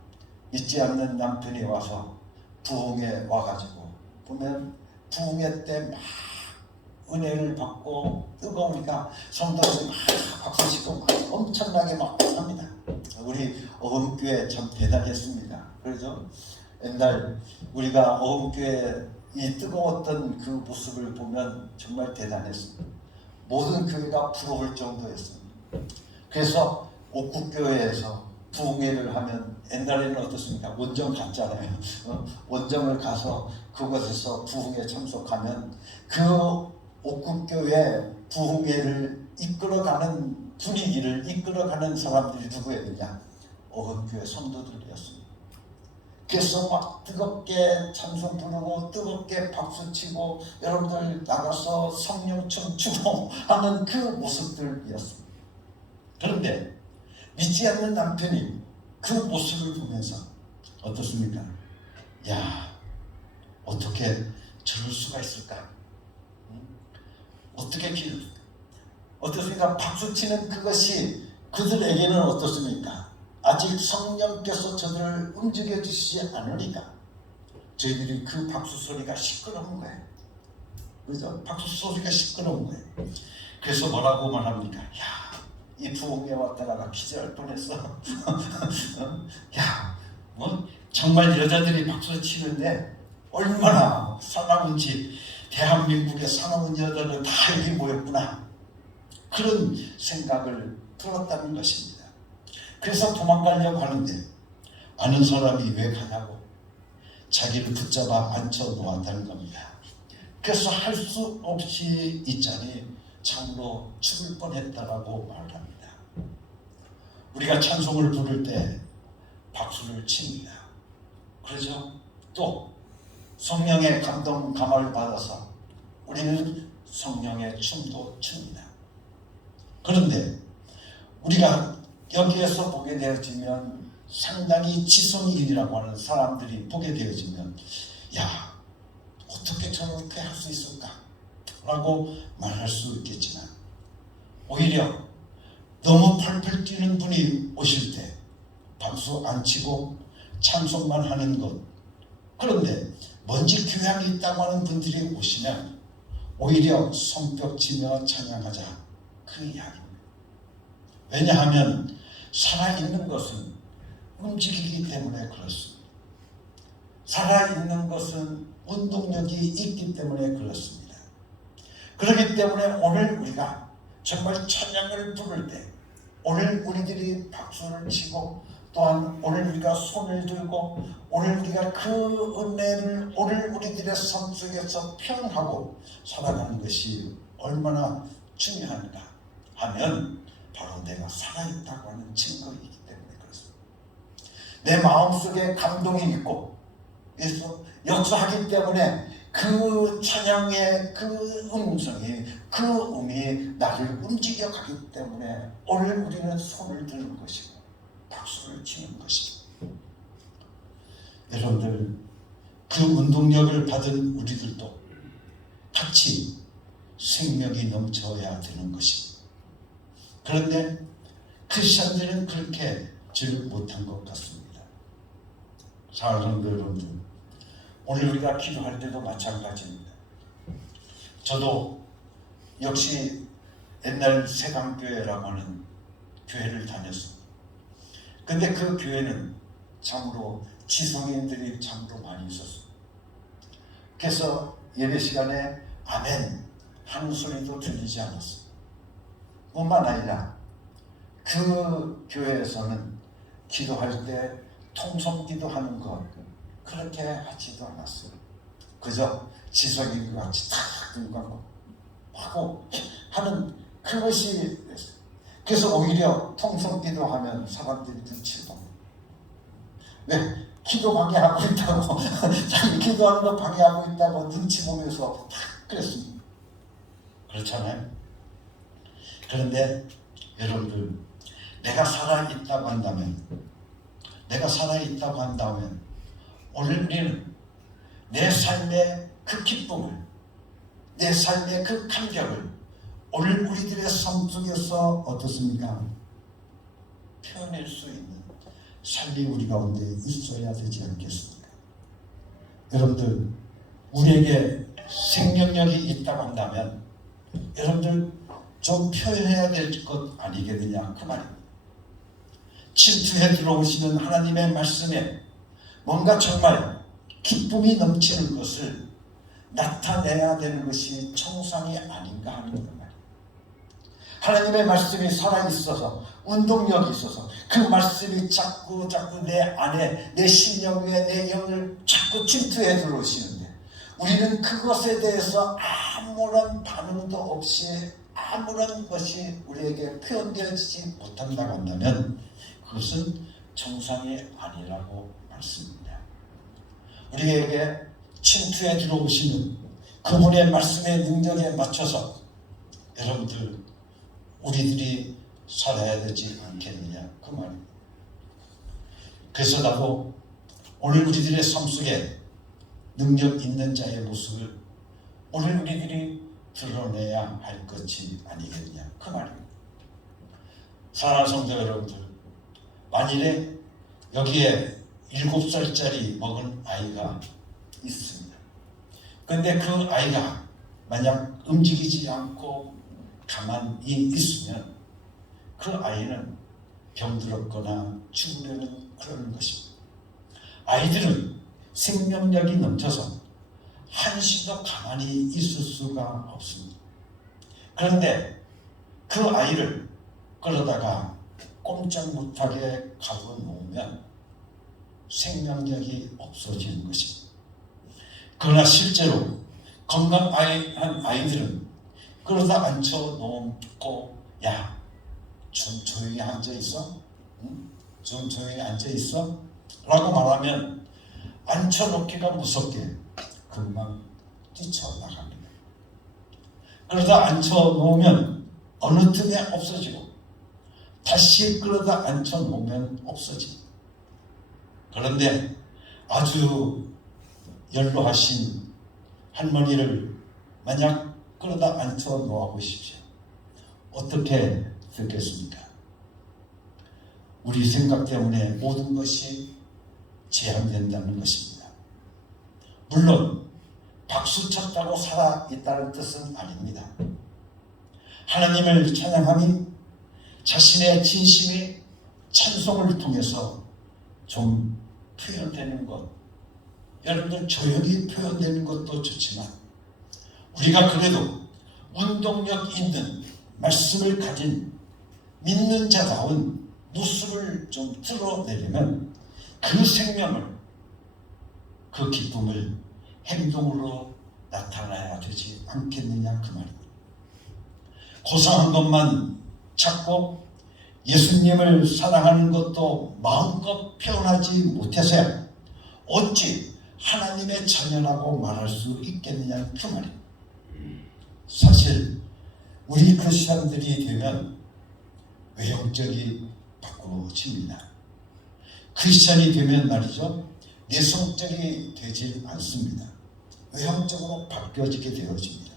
믿지 않는 남편이 와서 부흥회 와가지고 보면 부흥회 때 막 은혜를 받고 뜨거우니까 성도들이 막 박수치고 막 엄청나게 막 합니다. 우리 어흥교회 참 대단했습니다. 그래서 옛날 우리가 어흥교회 이 뜨거웠던 그 모습을 보면 정말 대단했습니다. 모든 교회가 부러울 정도였습니다. 그래서 옥국교회에서 부흥회를 하면 옛날에는 어떻습니까? 원정 갔잖아요. 원정을 가서 그곳에서 부흥회 참석하면 그 옥국교회 부흥회를 이끌어가는 분위기를 이끌어가는 사람들이 누구였느냐? 어흥교회 성도들이었습니다. 그래서 막 뜨겁게 찬송 부르고 뜨겁게 박수치고 여러분들 나가서 성령 춤추고 하는 그 모습들이었습니다. 그런데 믿지 않는 남편이 그 모습을 보면서 어떻습니까? 야, 어떻게 저럴 수가 있을까? 어떻게 어떻습니까? 박수치는 그것이 그들에게는 어떻습니까? 아직 성령께서 저들을 움직여 주시지 않으니까 저희들이 그 박수 소리가 시끄러운 거예요. 그죠? 박수 소리가 시끄러운 거예요. 그래서 뭐라고 말합니까? 야, 이 부흥회 왔다가 기절할 뻔했어. 야, 뭐 정말 여자들이 박수 치는데 얼마나 사나운지 대한민국의 사나운 여자들 다 여기 모였구나. 그런 생각을 들었다는 것입니다. 그래서 도망가려고 하는데 아는 사람이 왜 가냐고 자기를 붙잡아 앉혀 놓았다는 겁니다. 그래서 할 수 없이 있자니 참으로 죽을 뻔했다라고 말을 합니다. 우리가 찬송을 부를 때 박수를 칩니다. 그렇죠? 또 성령의 감동 감화를 받아서 우리는 성령의 춤도 춥니다. 그런데 우리가 여기에서 보게 되어지면 상당히 지성인이라고 하는 사람들이 보게 되어지면 야, 어떻게 저렇게 할 수 있을까? 라고 말할 수 있겠지만 오히려 너무 펄펄 뛰는 분이 오실 때 박수 안 치고 찬송만 하는 것, 그런데 먼지 교양이 있다고 하는 분들이 오시면 오히려 손뼉 치며 찬양하자, 그 이야기입니다. 왜냐하면 살아있는 것은 움직이기 때문에 그렇습니다. 살아있는 것은 운동력이 있기 때문에 그렇습니다. 그렇기 때문에 오늘 우리가 정말 찬양을 부를 때 오늘 우리들이 박수를 치고 또한 오늘 우리가 손을 들고 오늘 우리가 그 은혜를 오늘 우리들의 삶 속에서 표현하고 살아가는 것이 얼마나 중요한가 하면 바로 내가 살아있다고 하는 증거이기 때문에 그렇습니다. 내 마음속에 감동이 있고 그래서 역사하기 때문에 그 찬양의 그 음성이 그 음이 나를 움직여가기 때문에 오늘 우리는 손을 드는 것이고 박수를 치는 것입니다. 여러분들 그 운동력을 받은 우리들도 같이 생명이 넘쳐야 되는 것입니다. 그런데 크리스천들은 그렇게 질 못한 것 같습니다. 사랑하는 여러분들, 오늘 우리가 기도할 때도 마찬가지입니다. 저도 역시 옛날 세강교회라고 하는 교회를 다녔어. 근데 그 교회는 참으로 지성인들이 참으로 많이 있었어. 그래서 예배 시간에 아멘 하는 소리도 들리지 않았어. 뿐만 아니라 그 교회에서는 기도할 때 통성기도 하는 것 그렇게 하지도 않았어요. 그저 지성인 것 같이 탁 눈 감고 하고 하는 그것이 됐어요. 그래서 오히려 통성기도 하면 사람들이 눈치를 봅니다. 왜? 기도 방해하고 있다고 자기 기도하는 거 방해하고 있다고 눈치 보면서 다 그랬습니다. 그렇잖아요. 그런데 여러분들 내가 살아있다고 한다면 오늘 우리는 내 삶의 그 기쁨을 내 삶의 그 감격을 오늘 우리들의 삶 속에서 어떻습니까? 표현할 수 있는 삶이 우리 가운데 있어야 되지 않겠습니까? 여러분들 우리에게 생명력이 있다고 한다면 여러분들 좀 표현해야 될 것 아니겠느냐 그 말입니다. 침투해 들어오시는 하나님의 말씀에 뭔가 정말 기쁨이 넘치는 것을 나타내야 되는 것이 청상이 아닌가 하는 것 말이에요. 하나님의 말씀이 살아있어서 운동력이 있어서 그 말씀이 자꾸 내 안에 내 심령 위에 내 영을 자꾸 침투해 들어오시는데 우리는 그것에 대해서 아무런 반응도 없이 아무런 것이 우리에게 표현되어지지 못한다고 한다면 그것은 정상이 아니라고 말씀입니다. 우리에게 침투해 들어오시는 그분의 말씀의 능력에 맞춰서 여러분들 우리들이 살아야 되지 않겠느냐 그 말입니다. 그래서 나도 오늘 우리들의 삶 속에 능력 있는 자의 모습을 오늘 우리들이 드러내야 할 것이 아니겠느냐 그 말입니다. 사랑하는 성도 여러분들, 만일에 여기에 7살짜리 먹은 아이가 있습니다. 그런데 그 아이가 만약 움직이지 않고 가만히 있으면 그 아이는 병들었거나 죽으려는 그런 것입니다. 아이들은 생명력이 넘쳐서 한시도 가만히 있을 수가 없습니다. 그런데 그 아이를 끌어다가 꼼짝 못하게 가둬놓으면 생명력이 없어지는 것입니다. 그러나 실제로 건강한 아이들은 끌어다 앉혀놓고 야, 좀 조용히 앉아있어? 응? 좀 조용히 앉아있어? 라고 말하면 앉혀놓기가 무섭게 금방 뛰쳐나갑니다. 그러다 앉혀놓으면 어느 틈에 없어지고 다시 끌어다 앉혀놓으면 없어집니다. 그런데 아주 연로하신 할머니를 만약 끌어다 앉혀놓아 보십시오. 어떻게 됐겠습니까? 우리 생각 때문에 모든 것이 제한된다는 것입니다. 물론 박수 쳤다고 살아있다는 뜻은 아닙니다. 하나님을 찬양함이 자신의 진심이 찬송을 통해서 좀 표현되는 것, 여러분들 조용히 표현되는 것도 좋지만 우리가 그래도 운동력 있는 말씀을 가진 믿는 자다운 모습을 좀 드러내려면 그 생명을, 그 기쁨을 행동으로 나타나야 되지 않겠느냐 그 말입니다. 고상한 것만 찾고 예수님을 사랑하는 것도 마음껏 표현하지 못해서야 어찌 하나님의 자녀라고 말할 수 있겠느냐 그 말입니다. 사실 우리 크리스천들이 되면 외형적이 바꾸어집니다. 크리스천이 되면 말이죠, 내성적이 되지 않습니다. 외형적으로 바뀌어지게 되어집니다.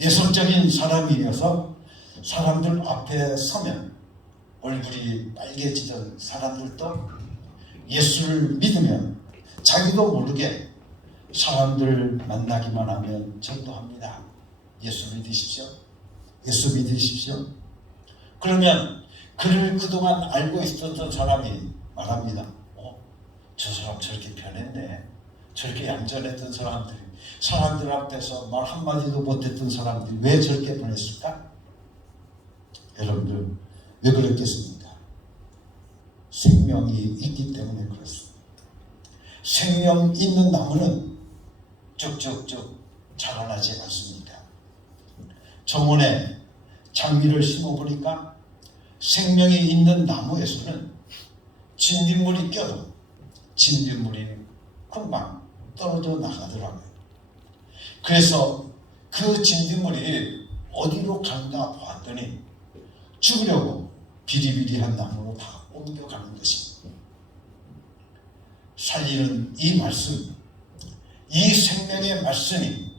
내성적인 사람이어서 사람들 앞에 서면 얼굴이 빨개지던 사람들도 예수를 믿으면 자기도 모르게 사람들 만나기만 하면 전도합니다. 예수 믿으십시오. 예수 믿으십시오. 그러면 그를 그동안 알고 있었던 사람이 말합니다. 저 사람 저렇게 변했네. 저렇게 얌전했던 사람들 앞에서 말 한마디도 못했던 사람들이 왜 저렇게 변했을까? 여러분들 왜 그랬겠습니까? 생명이 있기 때문에 그렇습니다. 생명 있는 나무는 쭉쭉쭉 자라나지 않습니다. 정원에 장미를 심어보니까 생명이 있는 나무에서는 진딧물이 껴도 진딧물이 금방 떨어져 나가더라고요. 그래서 그 진딧물이 어디로 가는가 보았더니 죽으려고 비리비리한 나무로 다 옮겨가는 것입니다. 살리는 이 말씀, 이 생명의 말씀이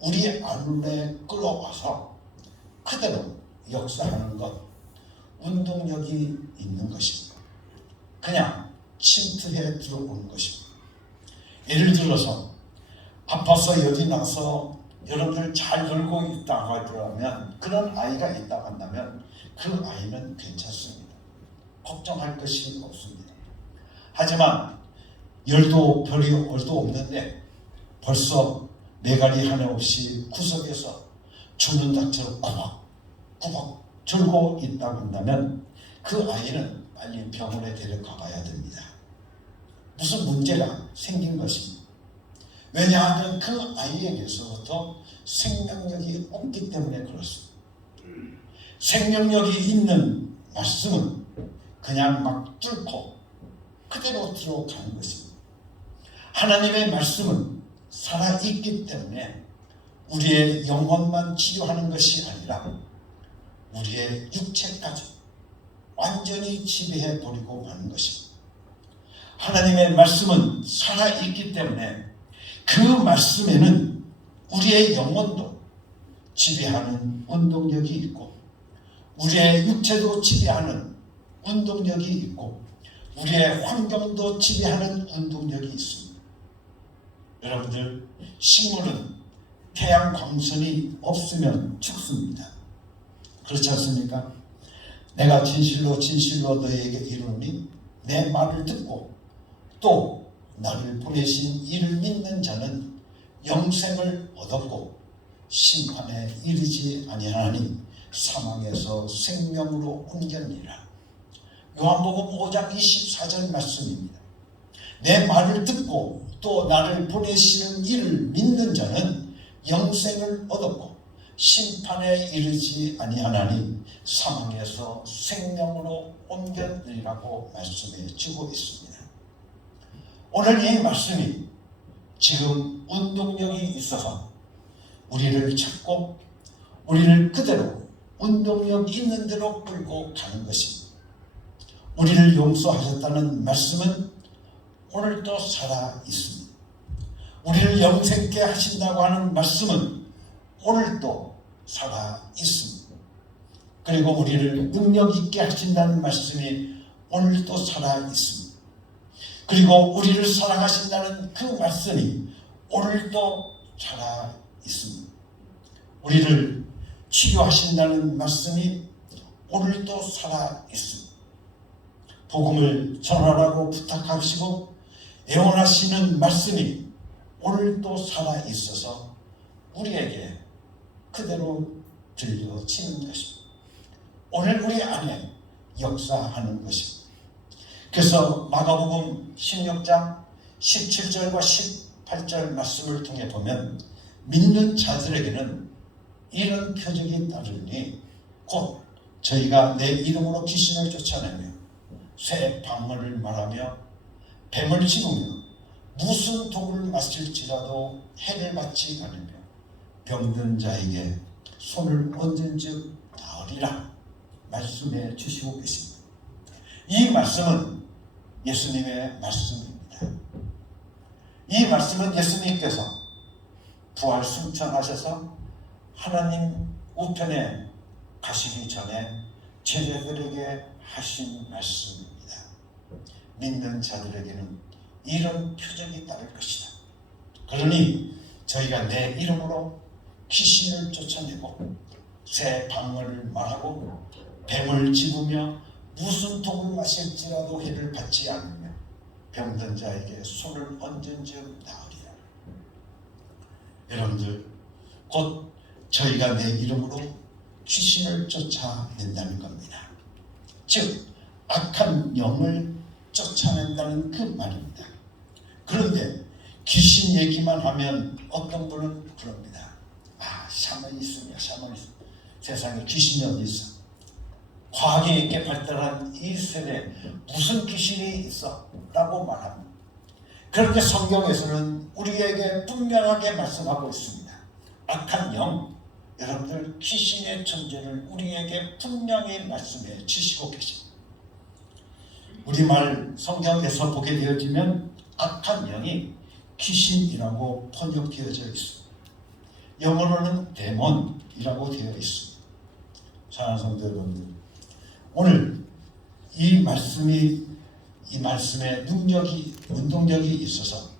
우리 안에 끌어와서 그대로 역사하는 것, 운동력이 있는 것입니다. 그냥 침투해 들어오는 것입니다. 예를 들어서 아파서 열이 나서 여러분들 잘 놀고 있다고 하면 그런 아이가 있다고 한다면 그 아이는 괜찮습니다. 걱정할 것이 없습니다. 하지만 열도 별이 얼도 없는데 벌써 매가리 하나 없이 구석에서 죽는 닭처럼 꾸벅꾸벅 졸고 있다고 한다면 그 아이는 빨리 병원에 데려가 봐야 됩니다. 무슨 문제가 생긴 것입니다. 왜냐하면 그 아이에게서부터 생명력이 없기 때문에 그렇습니다. 생명력이 있는 말씀은 그냥 막 뚫고 그대로 들어가는 것입니다. 하나님의 말씀은 살아있기 때문에 우리의 영혼만 치료하는 것이 아니라 우리의 육체까지 완전히 지배해 버리고 마는 것입니다. 하나님의 말씀은 살아있기 때문에 그 말씀에는 우리의 영혼도 지배하는 운동력이 있고 우리의 육체도 지배하는 운동력이 있고 우리의 환경도 지배하는 운동력이 있습니다. 여러분들, 식물은 태양 광선이 없으면 죽습니다. 그렇지 않습니까? 내가 진실로 너에게 이르노니 내 말을 듣고 또 나를 보내신 이를 믿는 자는 영생을 얻었고 심판에 이르지 아니하나니 사망에서 생명으로 옮겼니라. 요한복음 5장 24절 말씀입니다. 내 말을 듣고 또 나를 보내시는 이를 믿는 자는 영생을 얻었고 심판에 이르지 아니하나니 사망에서 생명으로 옮겼느니라고 말씀해 주고 있습니다. 오늘 이 말씀이 지금 운동력이 있어서 우리를 찾고 우리를 그대로 운동력 있는 대로 끌고 가는 것입니다. 우리를 용서하셨다는 말씀은 오늘도 살아 있습니다. 우리를 영생케 하신다고 하는 말씀은 오늘도 살아 있습니다. 그리고 우리를 능력 있게 하신다는 말씀이 오늘도 살아 있습니다. 그리고 우리를 사랑하신다는 그 말씀이 오늘도 살아 있습니다. 우리를 치료하신다는 말씀이 오늘도 살아 있습니다. 복음을 전하라고 부탁하시고 애원하시는 말씀이 오늘도 살아 있어서 우리에게 그대로 들려지는 것입니다. 오늘 우리 안에 역사하는 것입니다. 그래서 마가복음 16장 17절과 18절 말씀을 통해 보면 믿는 자들에게는 이런 표적이 따르니 곧 저희가 내 이름으로 귀신을 쫓아내며 새 방언을 말하며 뱀을 집으며 무슨 독을 마실지라도 해를 받지 않으며 병든 자에게 손을 얹은 즉 나으리라 말씀해 주시고 계십니다. 이 말씀은 예수님의 말씀입니다. 이 말씀은 예수님께서 부활 승천하셔서 하나님 우편에 가시기 전에 제자들에게 하신 말씀입니다. 믿는 자들에게는 이런 표적이 따를 것이다. 그러니 저희가 내 이름으로 귀신을 쫓아내고 새 방언을 말하고 뱀을 집으며 무슨 독을 마실지라도 해를 받지 않으며 병든 자에게 손을 얹은즉 나으리라. 여러분들, 곧 저희가 내 이름으로 귀신을 쫓아낸다는 겁니다. 즉 악한 영을 쫓아낸다는 그 말입니다. 그런데 귀신 얘기만 하면 어떤 분은 그럽니다. 샤먼이 있습니다. 샤먼이 있습니다. 세상에 귀신이 어디 있어? 과학이 있게 발달한 이 세대에 무슨 귀신이 있어? 라고 말합니다. 그런데 성경에서는 우리에게 분명하게 말씀하고 있습니다. 악한 영, 여러분들 귀신의 존재를 우리에게 분명히 말씀해 주시고 계십니다. 우리말 성경에서 보게 되어지면 악한 영이 귀신이라고 번역되어져 있습니다. 영어로는 데몬이라고 되어 있습니다. 사랑하는 성도 여러분들, 오늘 이 말씀에 운동력이 있어서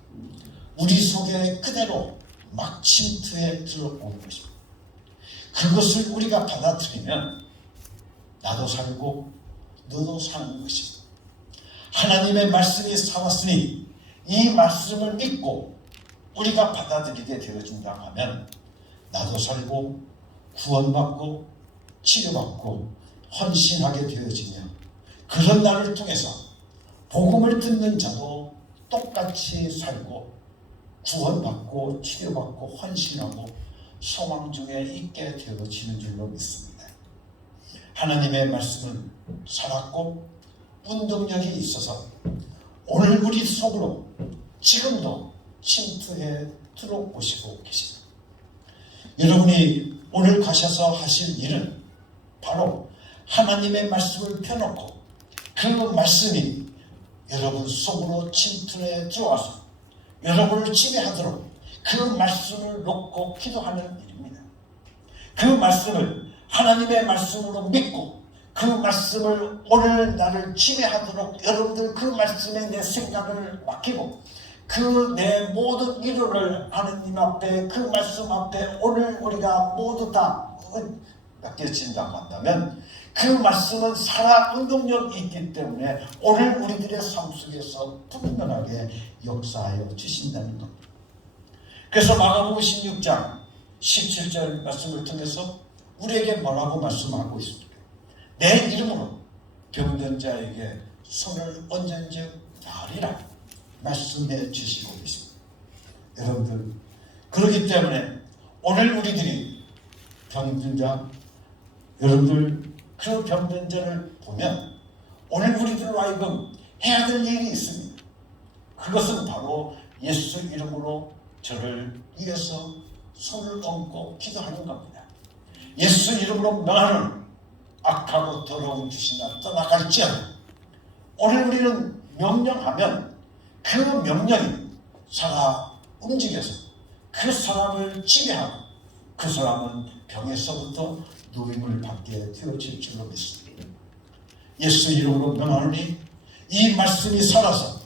우리 속에 그대로 막 침투해 들어오는 것입니다. 그것을 우리가 받아들이면 나도 살고 너도 사는 것입니다. 하나님의 말씀이 살았으니 이 말씀을 믿고 우리가 받아들이게 되어진다 하면 나도 살고 구원받고 치료받고 헌신하게 되어지며 그런 날을 통해서 복음을 듣는 자도 똑같이 살고 구원받고 치료받고 헌신하고 소망 중에 있게 되어지는 줄로 믿습니다. 하나님의 말씀은 살았고 운동력이 있어서 오늘 우리 속으로 지금도 침투해 들어오시고 계십니다. 여러분이 오늘 가셔서 하실 일은 바로 하나님의 말씀을 펴놓고 그 말씀이 여러분 속으로 침투해 들어와서 여러분을 지배하도록 그 말씀을 놓고 기도하는 일입니다. 그 말씀을 하나님의 말씀으로 믿고 그 말씀을 오늘 나를 지배하도록 여러분들 그 말씀에 내 생각을 맡기고 그 내 모든 일을 하느님 앞에 그 말씀 앞에 오늘 우리가 모두 다 맡겨진다고 한다면 그 말씀은 살아 운동력이 있기 때문에 오늘 우리들의 삶 속에서 분명하게 역사하여 주신다는 겁니다. 그래서 마가복음 16장 17절 말씀을 통해서 우리에게 뭐라고 말씀하고 있습니까? 내 이름으로 병든 자에게 손을 얹은즉 나으리라 말씀해 주시고 있습니다. 여러분들, 그렇기 때문에 오늘 우리들이 병든 자, 여러분들 그 병든 자를 보면 오늘 우리들로 하여금 해야 될 일이 있습니다. 그것은 바로 예수 이름으로 저를 위해서 손을 얹고 기도하는 겁니다. 예수 이름으로 명하는 악하고 더러운 귀신아 떠나갈지어다. 오늘 우리는 명령하면 그 명령이 살아 움직여서 그 사람을 지배하고 그 사람은 병에서부터 누임을 받게 되어질 줄로 믿습니다. 예수 이름으로 명하노니 이 말씀이 살아서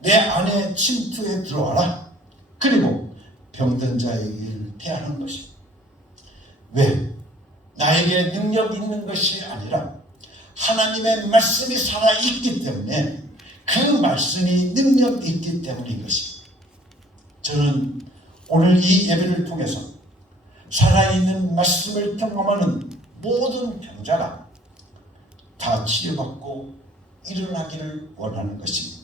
내 안에 침투해 들어와라. 그리고 병든 자에게 대하는 것입니다. 왜? 나에게 능력 있는 것이 아니라 하나님의 말씀이 살아있기 때문에 그 말씀이 능력 있기 때문인 것입니다. 저는 오늘 이 예배를 통해서 살아있는 말씀을 경험하는 모든 병자가 다 치료받고 일어나기를 원하는 것입니다.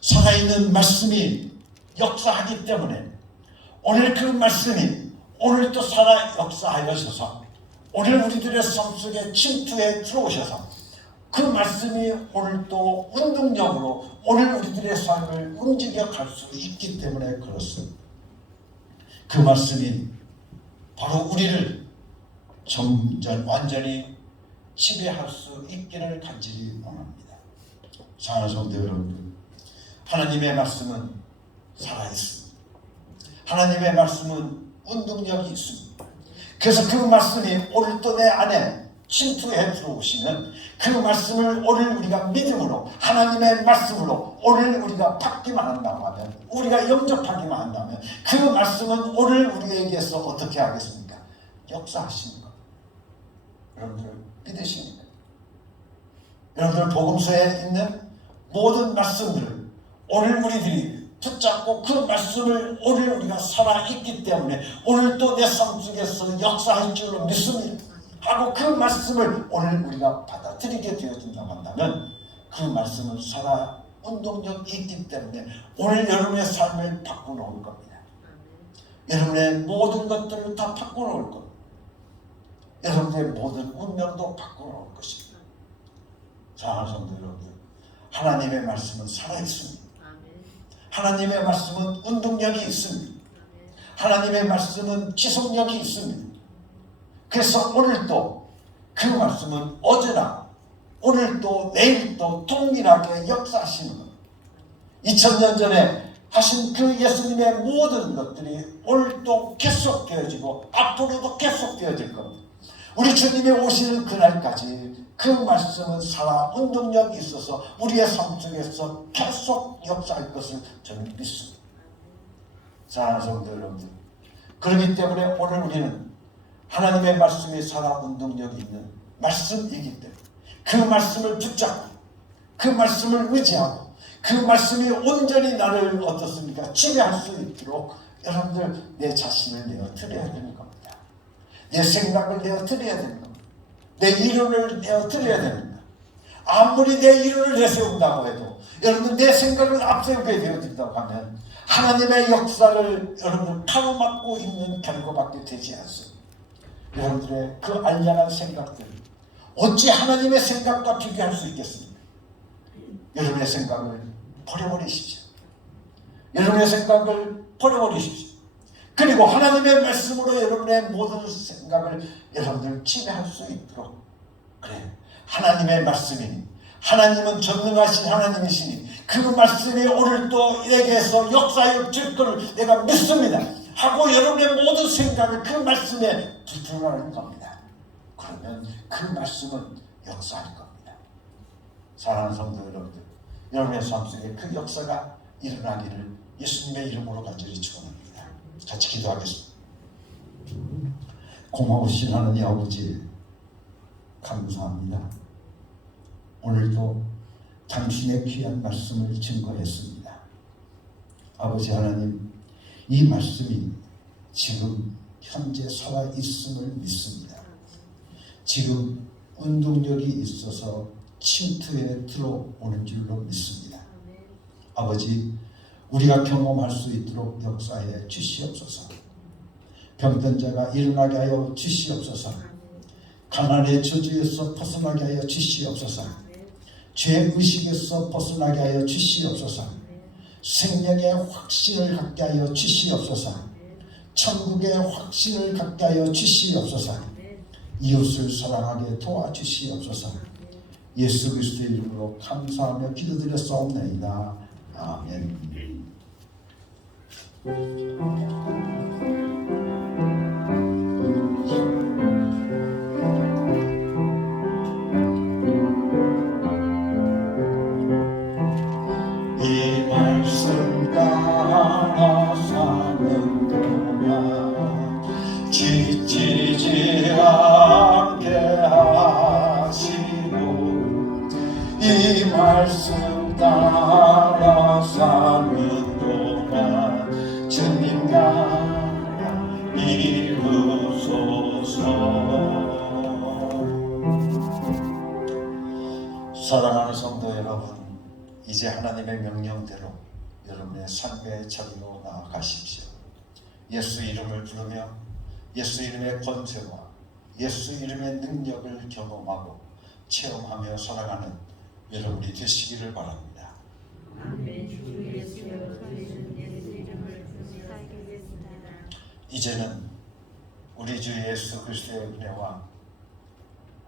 살아있는 말씀이 역사하기 때문에 오늘 그 말씀이 오늘 또 살아 역사하여서 오늘 우리들의 삶 속에 침투해 들어오셔서 그 말씀이 오늘 또 운동력으로 오늘 우리들의 삶을 움직여 갈 수 있기 때문에 그렇습니다. 그 말씀이 바로 우리를 완전히 지배할 수 있기를 간절히 원합니다. 사랑하는 성도 여러분들, 하나님의 말씀은 살아있습니다. 하나님의 말씀은 운동력이 있습니다. 그래서 그 말씀이 오늘 또 내 안에 침투해 들어오시면 그 말씀을 오늘 우리가 믿음으로 하나님의 말씀으로 오늘 우리가 받기만 한다고 하면 우리가 영접하기만 한다면 그 말씀은 오늘 우리에게서 어떻게 하겠습니까? 역사하시는 겁니다. 여러분들 믿으십니까? 여러분들 복음서에 있는 모든 말씀들을 오늘 우리들이 붙잡고 그 말씀을 오늘 우리가 살아있기 때문에 오늘 또 내 삶 속에서 역사할 줄로 믿습니다. 하고 그 말씀을 오늘 우리가 받아들이게 되어진다고 한다면 그 말씀은 살아 운동력이 있기 때문에 오늘 여러분의 삶을 바꿔놓을 겁니다. 여러분의 모든 것들을 다 바꿔놓을 겁니다. 여러분의 모든 운명도 바꿔놓을 것입니다. 사랑하는 성도 여러분들, 하나님의 말씀은 살아있습니다. 하나님의 말씀은 운동력이 있습니다. 하나님의 말씀은 지속력이 있습니다. 그래서 오늘도 그 말씀은 어제나 오늘도 내일도 동일하게 역사하시는 겁니다. 2000년 전에 하신 그 예수님의 모든 것들이 오늘도 계속되어지고 앞으로도 계속되어질 겁니다. 우리 주님이 오시는 그날까지 그 말씀은 살아 운동력이 있어서 우리의 삶 속에서 계속 역사할 것을 저는 믿습니다. 사랑하는 성도 여러분들, 그렇기 때문에 오늘 우리는 하나님의 말씀이 살아 운동력이 있는 말씀이기 때문에 그 말씀을 붙잡고 그 말씀을 의지하고 그 말씀이 온전히 나를 어떻습니까? 지배할 수 있도록 여러분들 내 자신을 내어 드려야 되는 겁니다. 내 생각을 내어 드려야 되는 겁니다. 내 이론을 내어 드려야 됩니다. 아무리 내 이론을 내세운다고 해도 여러분 내 생각을 앞세우게 되어진다고 하면 하나님의 역사를 여러분 가로막고 있는 결과밖에 되지 않습니다. 여러분들의 그 알량한 생각들 어찌 하나님의 생각과 비교할 수 있겠습니까? 여러분의 생각을 버려버리십시오. 여러분의 생각을 버려버리십시오. 그리고 하나님의 말씀으로 여러분의 모든 생각을 여러분들 지배할 수 있도록 그래 하나님의 말씀이니 하나님은 전능하신 하나님이시니 그 말씀이 오늘도 내게서 역사하여 줄 것을 내가 믿습니다 하고 여러분의 모든 생각을 그 말씀에 집중하는 겁니다. 그러면 그 말씀은 역사할 겁니다. 사랑하는 성도 여러분들, 여러분의 삶 속에 그 역사가 일어나기를 예수님의 이름으로 간절히 축원합니다. 같이 기도하겠습니다. 고마우신 하나님 아버지 감사합니다. 오늘도 당신의 귀한 말씀을 증거했습니다. 아버지 하나님, 이 말씀이 지금 현재 살아있음을 믿습니다. 지금 운동력이 있어서 침투에 들어오는 줄로 믿습니다. 아버지, 우리가 경험할 수 있도록 역사해 주시옵소서. 병든 자가 일어나게 하여 주시옵소서. 가난의 저주에서 벗어나게 하여 주시옵소서. 죄의식에서 벗어나게 하여 주시옵소서. 생명의 확신을 갖게 하여 주시옵소서. 천국의 확신을 갖게 하여 주시옵소서. 이웃을 사랑하게 도와주시옵소서. 예수 그리스도의 이름으로 감사하며 기도드렸사옵나이다. 아멘. 이 말씀 따라 사는 동안 지치지 않게 하시고 이 말씀 따라 사는 동안 주님 나라 이루소서. 사랑하는 성도 여러분, 이제 하나님의 명령대로 여러분의 삶의 자리로 나아가십시오. 예수 이름을 부르며 예수 이름의 권세와 예수 이름의 능력을 경험하고 체험하며 살아가는 여러분이 되시기를 바랍니다. 아멘. 주 예수여 저희는 예수 이름을 부르며 살겠습니다. 이제는 우리 주 예수 그리스도의 은혜와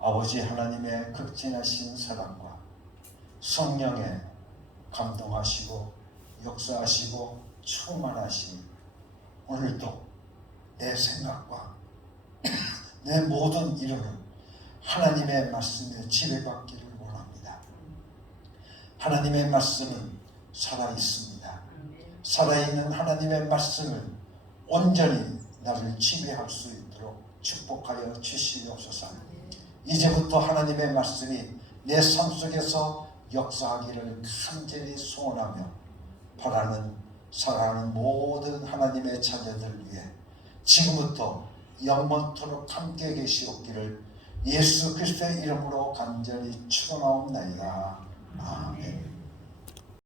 아버지 하나님의 극진하신 사랑과 성령의 감동하시고 역사하시고 충만하신 오늘도 내 생각과 내 모든 이론을 하나님의 말씀에 지배받기를 원합니다. 하나님의 말씀은 살아있습니다. 살아있는 하나님의 말씀을 온전히 나를 지배할 수 있도록 축복하여 주시옵소서. 이제부터 하나님의 말씀이 내 삶 속에서 역사하기를 간절히 소원하며 바라는 사랑하는 모든 하나님의 자녀들 위해 지금부터 영원토록 함께 계시옵기를 예수 그리스도의 이름으로 간절히 축원하옵나이다. 아멘.